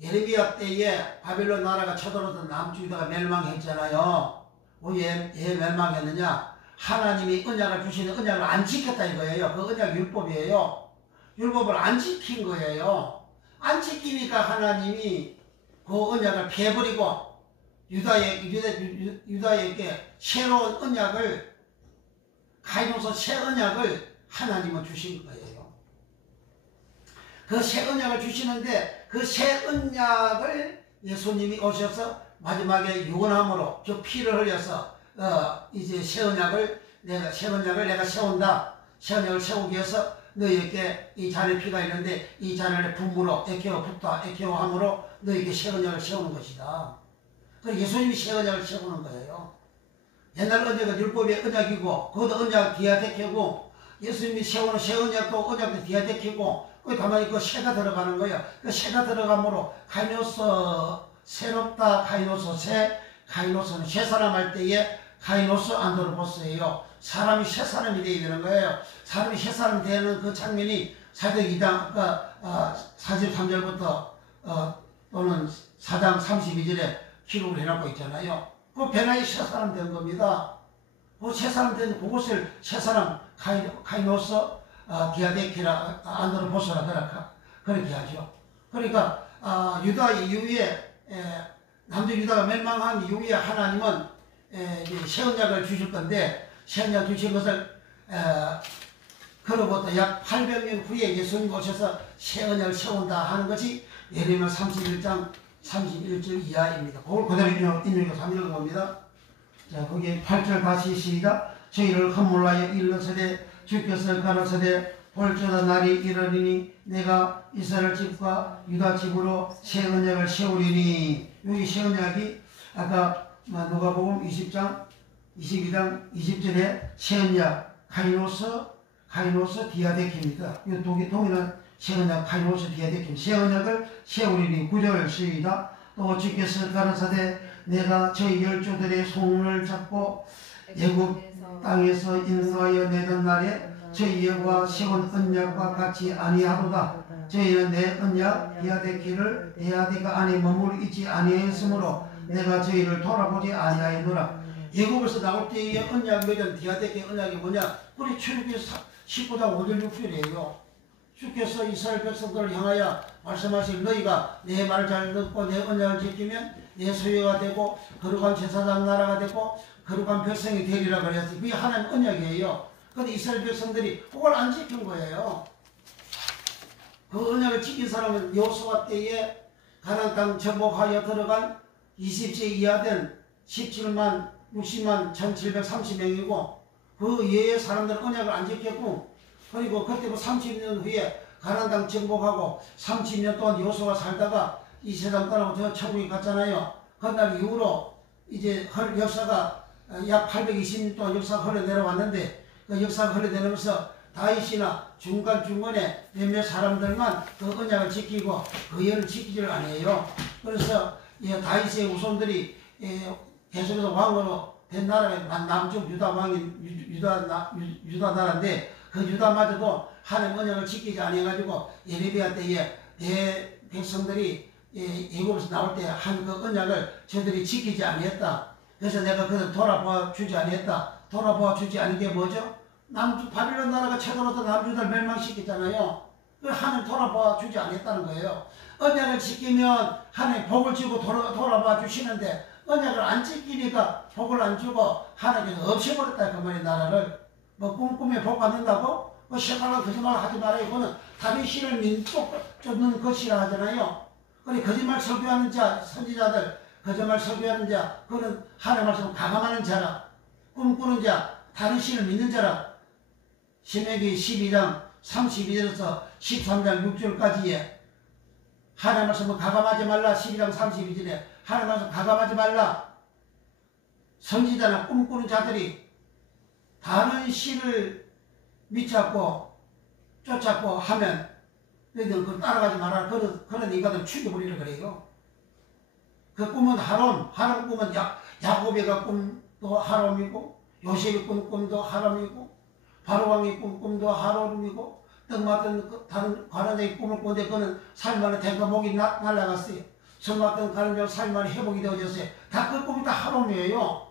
예레미야 때에 바벨론 나라가 쳐들어오던 남주유다가 멸망했잖아요. 왜 멸망했느냐? 하나님이 언약을 주시는 언약을 안 지켰다 이거예요. 그 언약 율법이에요. 율법을 안 지킨 거예요. 안 지키니까 하나님이 그 언약을 피해버리고 유다에게 새로운 언약을 가이노서 새 언약을 하나님은 주신 거예요. 그 새 언약을 주시는데 그 새 언약을 예수님이 오셔서 마지막에 유언함으로 저 피를 흘려서 이제 새 언약을 내가 세운다. 새 언약을 세우기 위해서 너희에게 이 잔의 피가 있는데 이 잔을 분무로 에케오 붓다 에케오 함으로 너희에게 새 언약을 세우는 것이다. 그래서 예수님이 새 언약을 세우는 거예요. 옛날 언약은 율법의 언약이고 그것도 언약 디아데케고 예수님이 세우는 새 언약도 언약도 디아데케고 그 다만 그 새가 들어가는 거예요. 그 새가 들어가므로 카이노스 새롭다 카이노스 새 카이노스는 새 사람 할 때에 카이노스 안드로포스예요. 사람이 새 사람이 되어야 되는 거예요. 사람이 새 사람이 되는 그 장면이 사도행 2장 43절부터 또는 4장 32절에 기록을 해놓고 있잖아요. 그 변화의 새 사람 된 겁니다. 그 새 사람 된 그것을 새 사람 카이노스 디아데키라 안드로포스라 그렇게 하죠. 그러니까 유다 이후에 남쪽 유다가 멸망한 이후에 하나님은 새 언약을 주실 건데 새 언약 주신 것을 그로부터 약 800년 후에 예수님 오셔서 새 언약을 세운다 하는 것이 예레미야 31장 31절 이하입니다. 그걸 그대로 인용해서 한번 읽어봅니다. 자, 거기 8절 다시 시작. 저희를 허물하여 일러서되 주께서 가라사대 볼저다 날이 이르리니 내가 이스라엘 집과 유다 집으로 새 언약을 세우리니. 여기 새 언약이 아까 누가복음 20장 22장 20절에 새 언약 카이노스 디아데키입니다. 이 동일한 새 언약 카이노스 디아데키 새 언약을 세우리니. 9절 시작. 또 주께서 가라사대 내가 저희 열조들의 손을 잡고 애굽 땅에서 인도하여 내던 날에 저희와 세운 언약과 같이 아니하도다. 저희는 내 언약 디아데키가 안에 머무르 있지 아니하였으므로 내가 저희를 돌아보지 아니하였노라. 애굽에서 나올 때의 언약 맺은 디아데키 언약이 뭐냐? 우리 출애굽기 19장 5절 6절이에요. 주께서 이스라엘 백성들을 향하여 말씀하실 너희가 내 말을 잘 듣고 내 언약을 지키면 내 소유가 되고 거룩한 제사장 나라가 되고 거룩한 백성이 되리라 그랬어요. 그게 하나님 언약이에요. 그런데 이스라엘 백성들이 그걸 안 지킨 거예요. 그 언약을 지킨 사람은 여호수아 때에 가나안 땅 정복하여 들어간 20세 이하 된 17만 60만 1730명이고 그 이외의 사람들은 언약을 안 지켰고 그리고 그때부터 30년 후에 가나안 땅 정복하고 30년 동안 여호수아가 살다가 이 세상 떠나고 저 천국에 갔잖아요. 그날 이후로 이제 역사가 약 820년 동안 역사가 흘러내려왔는데 그 역사가 흘러내려면서 다윗이나 중간에 몇몇 사람들만 그 언약을 지키고 그 예를 지키지를 않아요. 그래서 다윗의 후손들이 계속해서 왕으로 된 나라가 남쪽 유다 왕인 유다 나라인데 그 유다마저도 하나님 언약을 지키지 않아가지고 예레미야 때에 백성들이 애굽에서 나올 때 한 그 언약을 저들이 지키지 아니했다. 그래서 내가 그들 돌아보아 주지 아니했다. 돌아보아 주지 않은 게 뭐죠? 바빌론 나라가 쳐들어서 남주들 멸망시켰잖아요. 하나님 돌아보아 주지 않았다는 거예요. 언약을 지키면 하나님 복을 주고 돌아봐 주시는데 언약을 안 지키니까 복을 안 주고 하나님께서 없애버렸다 그 말이 나라를. 뭐 꿈꾸며 복 받는다고? 뭐 시원한 거짓말 하지 말아요. 그거는 다른 신을 쫓는 것이라 하잖아요. 그래 거짓말 설교하는 자, 선지자들 거짓말 설교하는 자, 그거는 하나님 말씀을 가감하는 자라, 꿈꾸는 자, 다른 신을 믿는 자라. 신명기 12장 32절에서 13장 6절까지에 하나님 말씀은 가감하지 말라. 12장 32절에 하나님 말씀 가감하지 말라. 선지자나 꿈꾸는 자들이 다른 신을 믿잡고 쫓았고 하면 너희들 그걸 따라가지 마라. 그런 인간들 죽여버리라 그래요. 그 꿈은 하람 꿈은 야곱이가 꿈도 하람이고, 요셉이 꾼 꿈도 하람이고, 바로왕이 꾼 꿈도 하람이고, 떡 맞던 다른 관원장이 꿈을 꾸는데 그는 살만한 대가 목이 날아갔어요. 성 맞던 관원장 살만한 회복이 되어졌어요. 다 그 꿈이 다 하람이에요.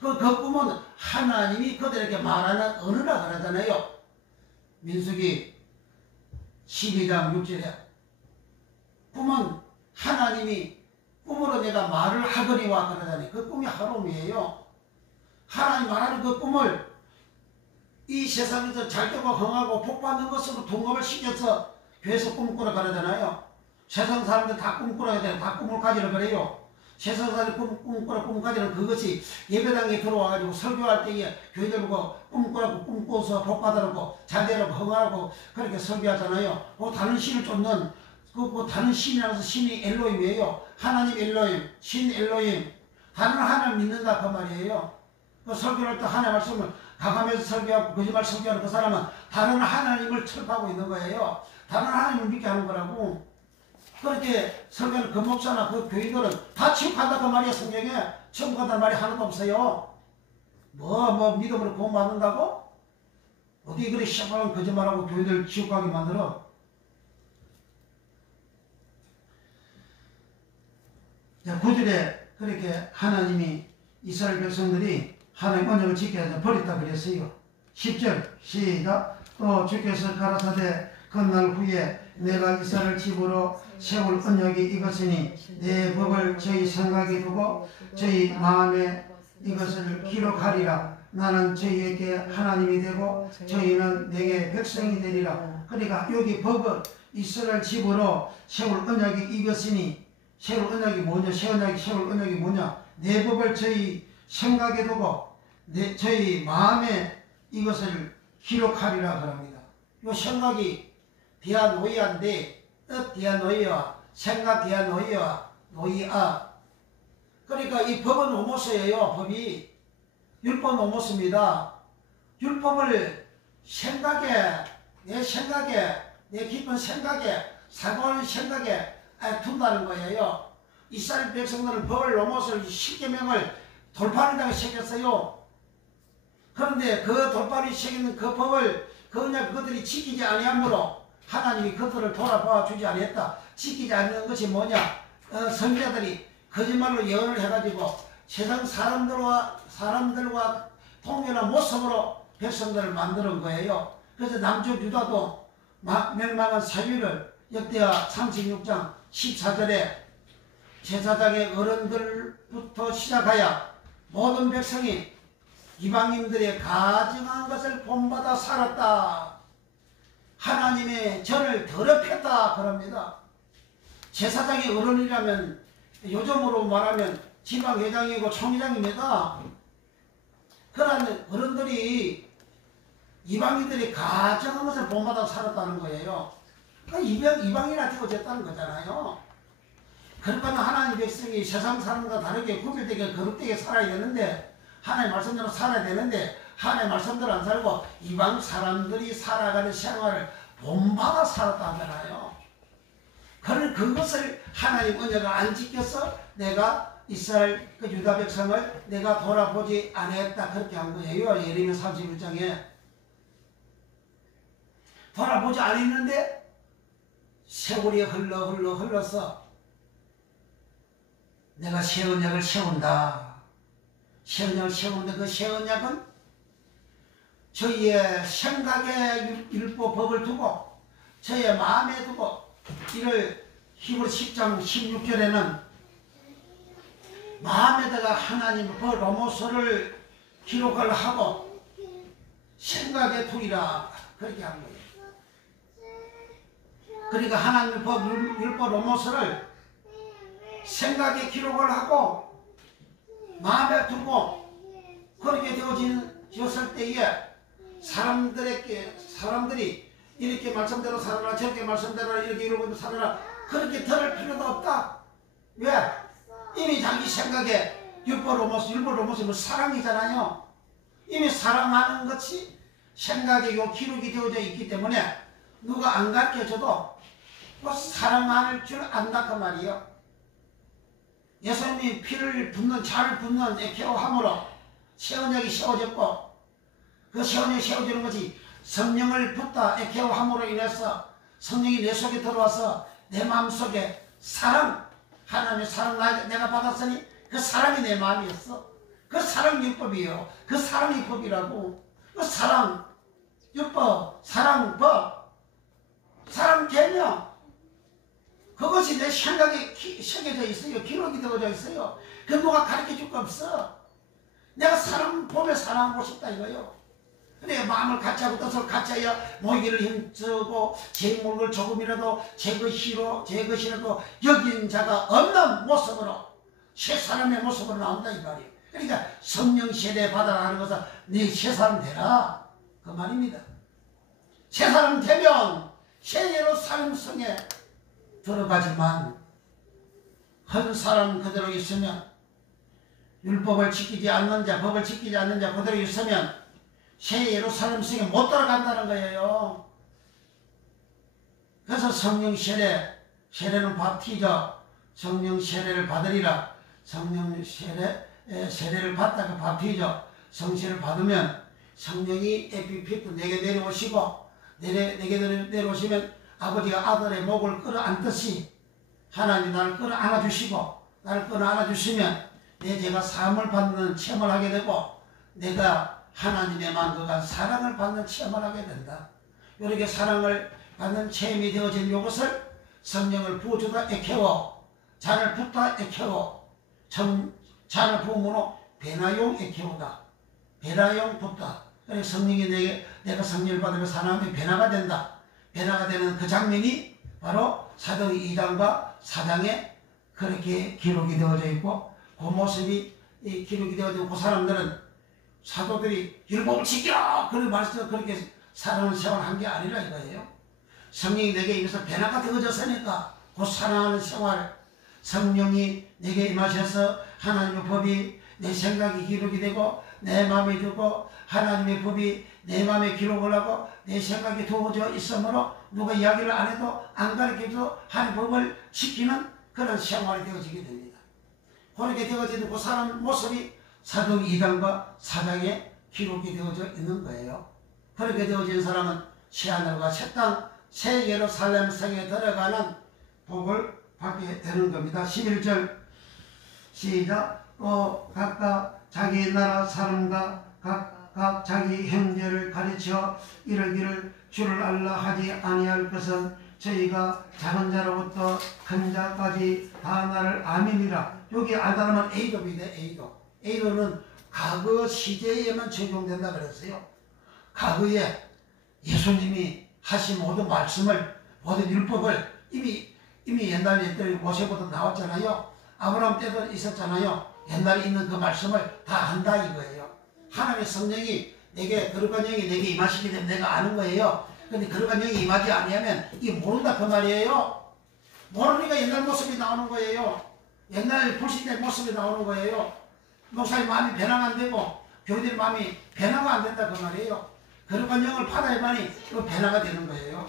그 꿈은 하나님이 그들에게 말하는 언어라 그러잖아요. 민수기 12장 6절에 꿈은 하나님이 꿈으로 내가 말을 하거니와 그러잖아요. 그 꿈이 하람이에요. 하나님 말하는 그 꿈을 이 세상에서 잘되고 흥하고 복받는 것으로 동감을 시켜서 교회에서 꿈꾸라 그러잖아요. 세상 사람들 다 꿈꾸라 해야 돼요. 다 꿈을 가지라 그래요. 세상 사람들 꿈꾸라 가지는 그것이 예배당에 들어와가지고 설교할 때에 교회들 보고 꿈꾸라고 꿈꿔서 복받으라고 잘되라고 흥하라고 그렇게 설교하잖아요. 다른 신을 쫓는 그 다른 신이라서 신이 엘로힘이에요. 하나님 엘로힘, 신 엘로힘, 다른 하나님 믿는다 그 말이에요. 그 설교할 때 하나님 말씀을 가감해서 설교하고 거짓말 설교하는 그 사람은 다른 하나님을 철파하고 있는 거예요. 다른 하나님을 믿게 하는 거라고. 그렇게 설교하는 그 목사나 그 교인들은 다 지옥간다 그 말이야. 성경에 지옥 간다는 말이 하나도 없어요. 뭐 믿음으로 구원받는다고? 어디 그래 시험하는 거짓말하고 교인들 지옥 가게 만들어. 자, 9절에 그렇게 하나님이 이스라엘 백성들이 하나님 언약을 지켜야 해서 버렸다 그랬어요. 10절 시작. 또 주께서 가라사대 그날 후에 내가 이스라엘 집으로 세울 언약이 이것이니 내 법을 저희 생각에 두고 저희 마음에 이것을 기록하리라. 나는 저희에게 하나님이 되고 저희는 내게 백성이 되리라. 그러니까 여기 법을 이스라엘 집으로 세울 언약이 이것이니 세울 언약이 뭐냐? 세울 언약이 뭐냐? 내 법을 저희 생각에 두고 저희 마음에 이것을 기록하리라 그럽니다. 이 생각이 디아노이아인데 뜻 디아노이아, 생각 디아노이아, 노이아. 그러니까 이 법은 오모스예요. 법이 율법 오모스입니다. 율법을 내 생각에, 내 깊은 생각에, 사고하는 생각에 둔다는 거예요. 이스라엘 백성들은 법을 오모스를 10계명을 돌파한다고 새겼어요. 그런데 그 돌파를 새기는 그 법을 그들이 지키지 아니하므로 하나님이 그들을 돌아봐 주지 아니했다. 지키지 않는 것이 뭐냐? 선지자들이 거짓말로 예언을 해가지고 세상 사람들과 통렬한 모습으로 백성들을 만드는 거예요. 그래서 남쪽 유다도 멸망한 사유를 역대하 36장 14절에 제사장의 어른들부터 시작하여 모든 백성이 이방인들의 가증한 것을 본받아 살았다. 하나님의 전을 더럽혔다 그럽니다. 제사장의 어른이라면 요즘으로 말하면 지방회장이고 총회장입니다. 그러한 어른들이 이방인들이 가증한 것을 본받아 살았다는 거예요. 이방인한테 어쨌다는 거잖아요. 그러니까 하나님 백성이 세상 사람과 다르게 구별되게 거룩되게 살아야 되는데 하나님 말씀대로 살아야 되는데 하나님 말씀대로 안 살고 이방 사람들이 살아가는 생활을 본받아 살았다 하잖아요. 그것을 하나님 언약을 안 지켜서 내가 이스라엘 그 유다 백성을 내가 돌아보지 않았다 그렇게 한 거예요. 예레미야 31장에 돌아보지 않았는데 세월이 흘러서 내가 새 언약을 세운다. 새 언약을 세우는데 그 새 언약은 저희의 생각에 율법 법을 두고 저희의 마음에 두고 이를 히브리 10장 16절에는 마음에다가 하나님의 법 로모서를 기록을 하고 생각에 두리라 그렇게 한 거예요. 그러니까 하나님의 법 율법 로모서를 생각에 기록을 하고 마음에 두고 그렇게 되어졌을 때에 사람들이 이렇게 말씀대로 살아라, 저렇게 말씀대로 이렇게 이러고 살아라, 그렇게 들을 필요도 없다. 왜? 이미 자기 생각에 율법로모스는 사랑이잖아요. 이미 사랑하는 것이 생각에 요 기록이 되어져 있기 때문에 누가 안 가르쳐줘도 뭐 사랑할 줄 안다 그 말이에요. 예수님이 피를 붓는 잘 붓는 에케오함으로 새 언약이 세워졌고, 그 새 언약이 세워지는 것이 성령을 붓다 에케오함으로 인해서 성령이 내 속에 들어와서 내 마음속에 사랑, 하나님의 사랑 내가 받았으니 그 사랑이 내 마음이었어. 그 사랑 율법이에요. 그 사랑 율법이라고. 그 사랑 율법, 사랑 법, 사랑 계명, 그것이 내 생각에 새겨져 있어요. 기록이 되어져 있어요. 그 누가 가르쳐 줄 거 없어. 내가 사람 보면 사랑하고 싶다 이거요. 그래, 마음을 같이 하고 뜻을 같이 하여 모이기를 힘쓰고 제 물을 조금이라도 제 것이라도 여긴 자가 없는 모습으로 새 사람의 모습으로 나온다 이 말이에요. 그러니까 성령 세례 받아라 하는 것은 네 새 사람 되라 그 말입니다. 새 사람 되면 새 예루살렘 성에 들어가지만 한 사람 그대로 있으면, 율법을 지키지 않는 자, 법을 지키지 않는 자 그대로 있으면 새 예루살렘 성에 못 들어간다는 거예요. 그래서 성령 세례는 바티저, 성령 세례를 받으리라. 성령 세례를 받다가 바티저, 성세를 받으면 성령이 에피피트 내게 내려오시고, 내게 내려오시면 아버지가 아들의 목을 끌어안듯이 하나님이 나를 끌어안아주시고, 나를 끌어안아주시면 내 죄가 사함을 받는 체험을 하게 되고, 내가 하나님의 만족한 사랑을 받는 체험을 하게 된다. 이렇게 사랑을 받는 체험이 되어진 이것을 성령을 부어주다 에케오, 잔을 붓다 에케오, 잔을 부음으로 베나용 에케오다. 베나용 붓다. 그래서 성령이 내가 성령을 받으면 사랑하면 베나가 된다. 베나가 되는 그 장면이 바로 사도행 2장과 4장에 그렇게 기록이 되어져 있고, 그 모습이 기록이 되어져 있고, 그 사람들은 사도들이 율법을 지켜! 그렇게 사랑하는 생활을 한 게 아니라 이거예요. 성령이 내게 임해서 변화가 되어졌으니까 그 사랑하는 생활, 성령이 내게 임하셔서 하나님의 법이 내 생각이 기록이 되고 내 마음에 두고 하나님의 법이 내 마음에 기록을 하고 내 생각이 두어져 있으므로 누가 이야기를 안 해도 안 가르쳐도 하나님의 법을 지키는 그런 생활이 되어지게 됩니다. 그렇게 되어지는 그 사람 모습이 사도행 2장과 4장에 기록이 되어져 있는 거예요. 그렇게 되어진 사람은 새하늘과 새 땅, 새 예루살렘 성에 들어가는 복을 받게 되는 겁니다. 11절 시작. 또 각각 자기 나라 사람과 각각 자기 형제를 가르쳐 이르기를 주를 알라 하지 아니할 것은 저희가 작은 자로부터 큰 자까지 다 나를 아미니라. 여기 알다라면 에이도입니다. 에이도는 과거 시대에만 적용된다 그랬어요. 과거에 예수님이 하신 모든 말씀을, 모든 율법을 이미 옛날 모세부터 나왔잖아요. 아브라함 때도 있었잖아요. 옛날에 있는 그 말씀을 다 한다 이거예요. 하나님의 성령이 내게, 거룩한 영이 내게 임하시기 때문에 내가 아는 거예요. 근데 거룩한 영이 임하지 아니하면 이게 모른다 그 말이에요. 모르니까 옛날 모습이 나오는 거예요. 옛날 불신의 모습이 나오는 거예요. 목사님 마음이 변화가 안 되고 교회들 마음이 변화가 안 된다 그 말이에요. 거룩한 영을 받아야만이 그 변화가 되는 거예요.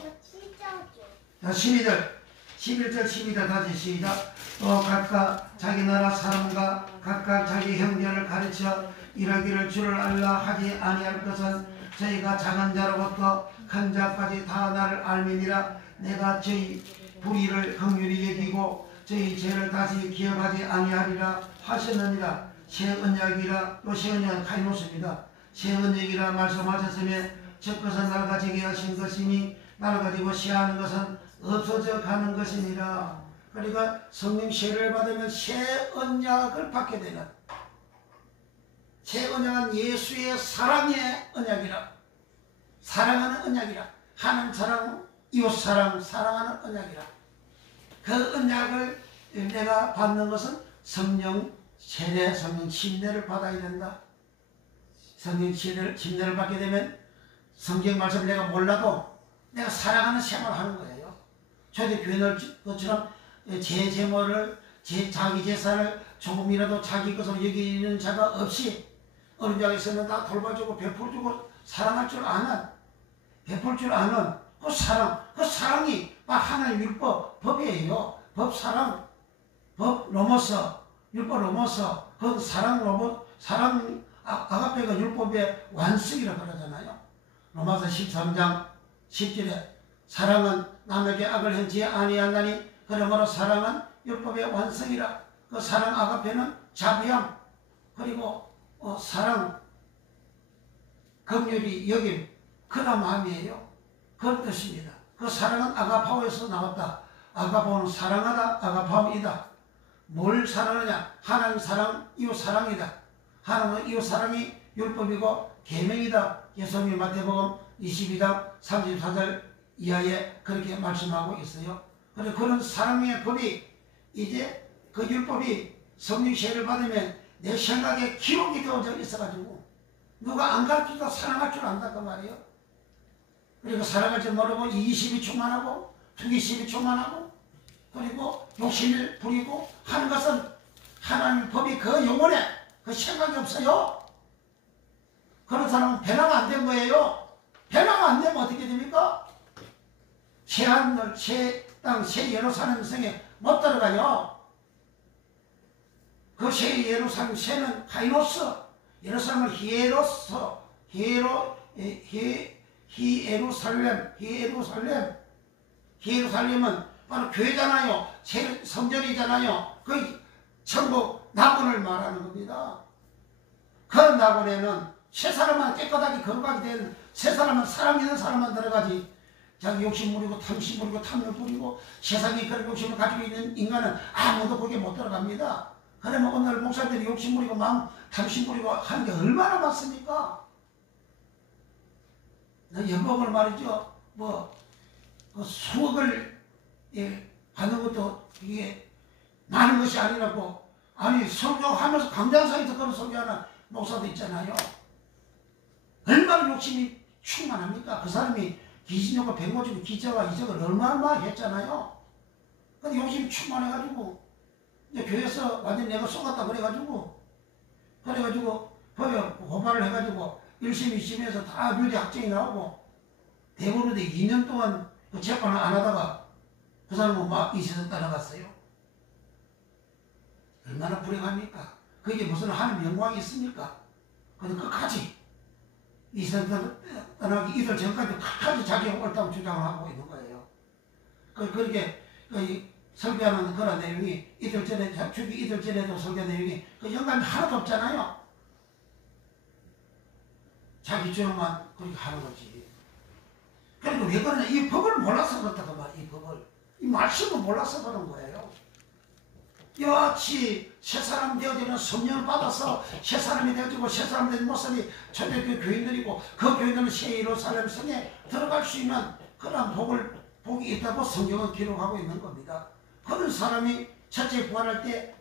자, 11절 12절 다시 시작. 또 각각 자기 나라 사람과 각각 자기 형제를 가르쳐 이러기를 주를 알라 하지 아니할 것은 저희가 작은 자로부터 큰 자까지 다 나를 알미니라. 내가 저희 불의를 긍휼히 여기고 저희 죄를 다시 기억하지 아니하리라 하셨느니라. 새 언약이라, 또 새 언약은 카이노스입니다. 새 언약이라 말씀하셨으며 첫 것은 낡아지게 하신 것이니 낡아지고 시하는 것은 없어져 가는 것이니라. 그러니까 성령 세례를 받으면 새 언약을 받게 되는, 새 언약은 예수의 사랑의 언약이라, 사랑하는 언약이라, 하나님 사랑, 이웃 사랑, 사랑하는 언약이라. 그 언약을 내가 받는 것은 성령 세례, 성령 침례를 받아야 된다. 성령 침례를 받게 되면 성경 말씀 내가 몰라도 내가 사랑하는 생활을 하는 거예요. 초대교회 것처럼 제 재물을 자기 재산을 조금이라도 자기 것으로 여기는 자가 없이 어느 장에서는 다 돌봐주고 베풀어주고 사랑할 줄 아는, 베풀 줄 아는 그 사랑이 하나님 율법, 법이에요. 법, 사랑, 법 넘어서, 율법 넘어서 그 사랑 아가페가 율법의 완성이라고 그러잖아요. 로마서 13장 10절에 사랑은 남에게 악을 행치 아니한다니 그러므로 사랑은 율법의 완성이라. 그 사랑 아가페는 자비함, 그리고 사랑, 긍휼이 여김, 그런 마음이에요. 그런 뜻입니다. 그 사랑은 아가파오에서 나왔다. 아가파오는 사랑하다, 아가파오이다. 뭘 사랑하냐? 하나님 사랑, 이웃 사랑이다. 하나님은 이웃 사랑이 율법이고 계명이다. 예수님이 마태복음 22장 34절 이하에 그렇게 말씀하고 있어요. 그래서 그런 사랑의 법이 이제 그 율법이 성령 세례를 받으면 내 생각에 기록이 되어져 있어가지고 누가 안 가르쳐도 사랑할 줄 안다 그 말이에요. 그리고 사랑할 줄 모르고 이기심이 충만하고 투기심이 충만하고 그리고 욕심을 부리고 하는 것은 하나님 법이 그 영혼에 그 생각이 없어요. 그런 사람은 변화가 안 된 거예요. 변화가 안 되면 어떻게 됩니까? 새 하늘, 새 땅, 새 예루살렘 성에 못 들어가요. 그 새 예루살렘, 새는 카이노스, 예루살렘은 히에루살렘은 바로 교회잖아요. 새 성전이잖아요. 그 천국 낙원을 말하는 겁니다. 그 낙원에는 새 사람만 깨끗하게 거룩하게 된 새 사람은 사랑 있는 사람만 들어가지. 자기 욕심 부리고 탐심 부리고 탐욕 부리고 세상에 그런 욕심을 가지고 있는 인간은 아무도 거기에 못 들어갑니다. 그러면 오늘 목사들이 욕심 부리고 마음 탐심 부리고 하는 게 얼마나 많습니까? 연봉을 말이죠. 수억을 받는 것도 이게 많은 것이 아니라고. 아니 설교하면서 강장사에서 그런 설교하는 목사도 있잖아요. 얼마나 욕심이 충만합니까? 그 사람이 기신욕과 백모주고 기저와 이적을 얼마나 했잖아요. 근데 욕심이 충만해가지고 이제 교회에서 완전 내가 속았다 그래가지고 법에 고발을 해가지고 1심 2심에서 다 유죄 확정이 나오고 대법원에 2년 동안 그 재판을 안 하다가 그 사람은 막 이 세상 떠나갔어요. 얼마나 불행합니까? 그게 무슨 하나님 영광이 있습니까? 근데 끝까지 이 세상 떠나기 이틀 전까지 끝까지 자기가 옳다고 주장을 하고 있는 거예요. 그렇게 설교하는 그런 내용이 이틀 전에, 죽기 이틀 전에도 설교 내용이 그 영감이 하나도 없잖아요. 자기 주장만 그렇게 하는 거지. 그러니까 왜 그러냐? 이 법을 몰라서 그렇다 그 말. 이 법을, 이 말씀을 몰라서 그런 거예요. 이와 같이 새 사람 되어지는 성령을 받아서 새 사람이 되어지고 새 사람 된 모습이 초대교회 교인들이고 그 교인들은 새 예루살렘 성에 들어갈 수 있는 그런 복이 있다고 성경은 기록하고 있는 겁니다. 그런 사람이 첫째 부활할 때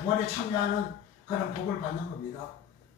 부활에 참여하는 그런 복을 받는 겁니다.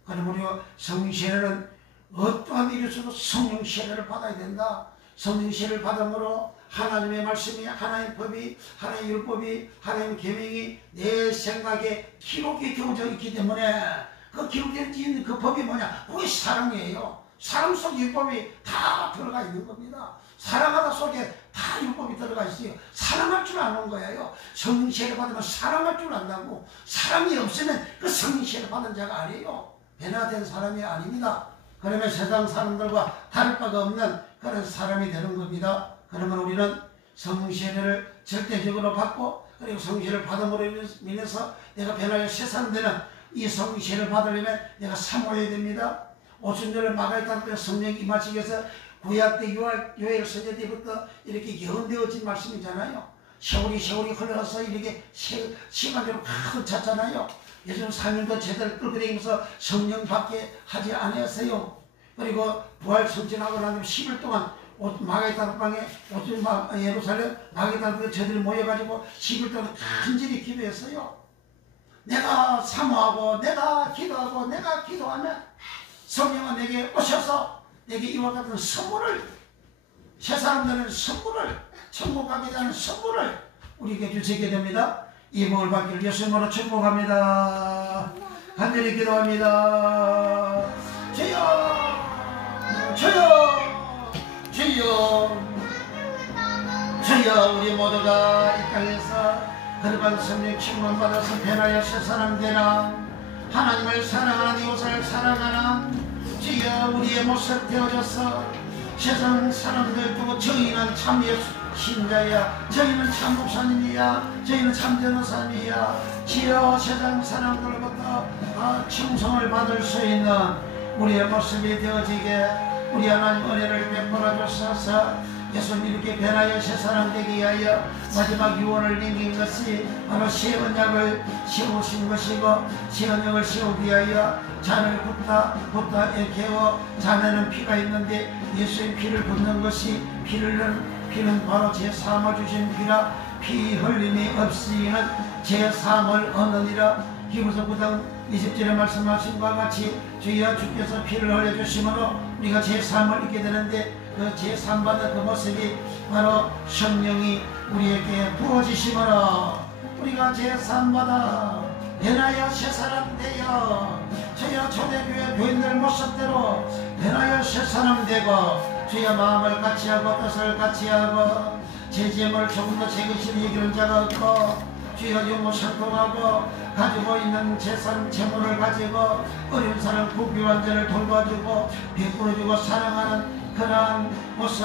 그럼 우리가 성령 세례는 어떠한 일이 있어도 성령 세례를 받아야 된다. 성령 세례를 받음으로 하나님의 말씀이, 하나님의 법이, 하나님의 율법이, 하나님의 계명이 내 생각에 기록이 되어져 있기 때문에 그 기록되어 있는 그 법이 뭐냐? 그게 사랑이에요. 사랑 속에 율법이 다 들어가 있는 겁니다. 사랑하다 속에 다 율법이 들어가 있어요. 사랑할 줄 아는 거예요. 성령 세례 받으면 사랑할 줄 안다고. 사랑이 없으면 그 성령 세례 받은 자가 아니에요. 변화된 사람이 아닙니다. 그러면 세상 사람들과 다를 바가 없는 그런 사람이 되는 겁니다. 그러면 우리는 성령 세례를 절대적으로 받고 그리고 성령 세례를 받음으로 인해서 내가 변화의 새 사람 되는 이 성령 세례를 받으려면 내가 사모해야 됩니다. 오순절을 막아야 때 성령이 임하시기 위해서 구약 때 요엘 서자 때부터 이렇게 예언되어진 말씀이잖아요. 세월이 흘러서 이렇게 시간대로 가득 찼잖아요. 예수는 3년도 제대로 끌고 다니면서 성령 받게 하지 않았어요. 그리고 부활 선진하고 난 뒤에 10일 동안 마가의 다락방에 예루살렘 마가의 다락방에 저들이 모여가지고 10일 동안 간절히 기도했어요. 내가 사모하고 내가 기도하고 내가 기도하면 성령은 내게 오셔서 이와 같은 선물을, 새 사람들은 선물을, 천국 가게 되는 선물을 우리에게 주시게 됩니다. 이 복을 받기를 예수님으로 축복합니다. 간절히 기도합니다. 주여, 주여, 주여, 주여. 우리 모두가 이 땅에서 거룩한 성령 충만받아서 변하여 새 사람 되나, 하나님을 사랑하는, 이웃을 사랑하는 주여 우리의 모습 되어져서 세상 사람들 두고 저희는 참 예수 신자야, 저희는 참 목사님이야, 저희는 참 전도사님이야, 주여 세상 사람들로부터 충성을 받을 수 있는 우리의 모습이 되어지게 우리 하나님 은혜를 베풀어 주셔서 예수님 이렇게 변하여 새 사람 되게 하여 마지막 유언을 남긴 것이 바로 새 언약을 세우신 것이고, 새 언약을 세우기 위하여 잔을 붓다 깨워, 잔에는 피가 있는데 예수의 피를 붓는 것이, 피는 바로 제3을 주신 피라, 피 흘림이 없이는 제3을 얻느니라. 히브리서 9장 20절에 말씀하신 것과 같이 주여 주께서 피를 흘려주심으로 우리가 제3을 얻게 되는데, 그 제3 받은 그 모습이 바로 성령이 우리에게 부어지심으로 우리가 제3 받아 변하여 새 사람 되어 주여 초대교회 교인들 모습대로 변하여 새 사람 되고, 주여 마음을 같이하고 뜻을 같이하고 제재물 조금 더 제것이 이기는 자가 없고, 주여 유무상통하고 가지고 있는 재산 재물을 가지고 어려운 사람 부귀한 자를 돌봐주고 베풀어주고 사랑하는 그러한 모습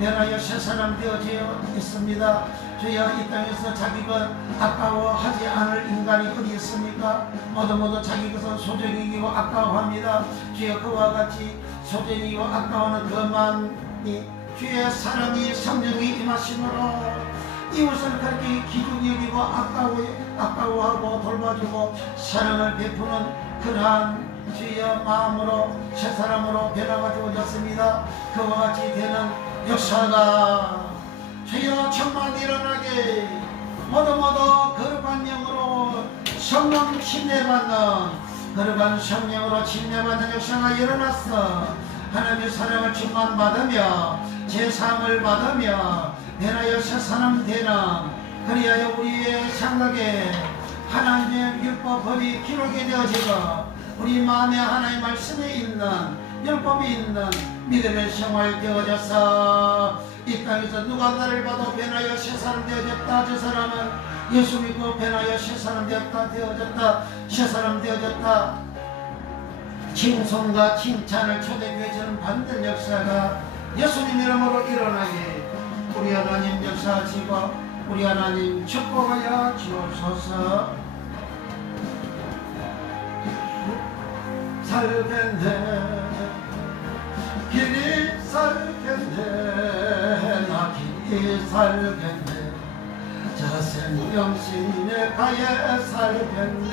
변하여 새 사람 되어지어 있습니다. 주여 이 땅에서 자기 것 아까워하지 않을 인간이 어디 있습니까? 모두 자기 것은 소중히 여기고 아까워합니다. 주여 그와 같이 소중히 여기고 아까워하는 그 마음이 주의 사랑이 성령이 임하심으로 이웃을 그렇게 기중히 여기고 아까워하고 돌봐주고 사랑을 베푸는 그러한 주여 마음으로 새 사람으로 변화가 되어졌습니다. 그와 같이 되는 역사가 주여 천만 일어나게 모두 거룩한 영으로 성령 침례받는, 거룩한 성령으로 침례받는 역사가 일어났어. 하나님의 사랑을 충만받으며 제3을 받으며 변하여 새 사람 되는, 그리하여 우리의 생각에 하나님의 율법 법이 기록이 되어지고 우리 마음에 하나님의 말씀에 있는 율법이 있는 믿음의 생활 되어져서 이 땅에서 누가 나를 봐도 변하여 새 사람 되어졌다, 저 사람은 예수 믿고 변하여 새 사람 되었다, 새 사람 되어졌다, 칭송과 칭찬을 초대교회 저는 받는 역사가 예수님 이름으로 일어나게 우리 하나님 역사하시고 우리 하나님 축복하여 주옵소서. 살겠네 길이 살겠네 나 길이 살겠네 저 생명신의 가에 살겠네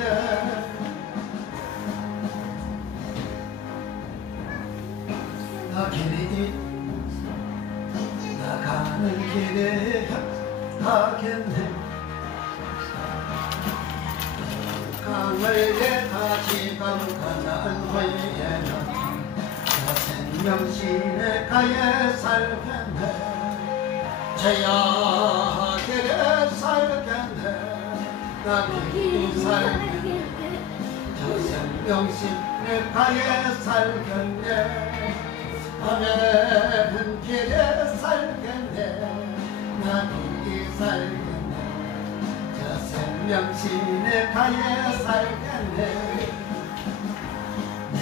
나 길이 나가는 길에 가겠네 강을 같이 가는 후에는 저 생명신의 가에 살겠네 저야 길에 살겠네 나 길이 살겠네 저 생명신의 가에 살겠네 아멘 길에 살겠네 나 길이 살겠네 생명신의 가에 살겠네 내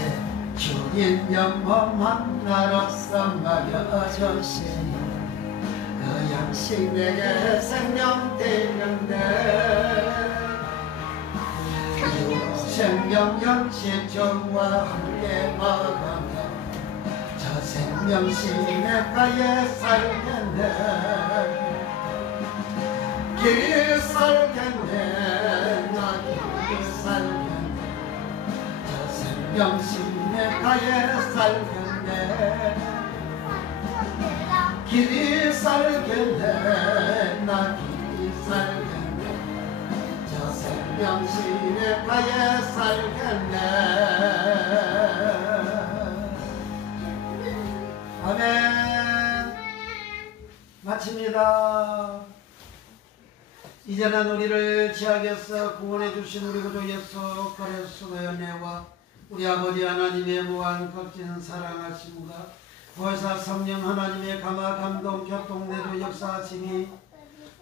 주인 영원 만나러서 말여주시니 그 양식 내게 생명 되는데 생명 양식 주와 함께 먹으며 저 생명신의 가에 살겠네 길이 살겠네 나 길이 살겠네 저 생명신의 가에 살겠네 길이 살겠네 나 길이 살겠네 저 생명신의 가에 살겠네 감사드립니다. 이제는 우리를 지하에서 구원해 주신 우리 구주 예수 그리스도의 은혜와 우리 아버지 하나님의 무한 값진 사랑하심과 보혜사 성령 하나님의 감화 감동 교통내도 역사하심이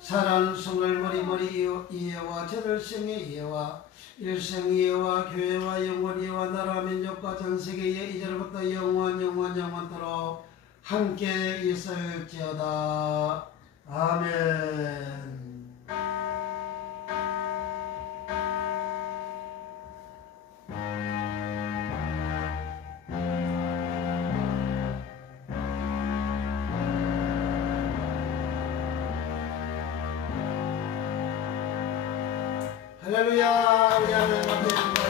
사랑하는 성을 머리머리 이해와 저들생의 이해와 일생이해와 교회와 영원히와 나라 민족과 전세계에 이제로부터 영원토록 함께 있을지어다. 아멘. 할렐루야. 우리 하나님 앞에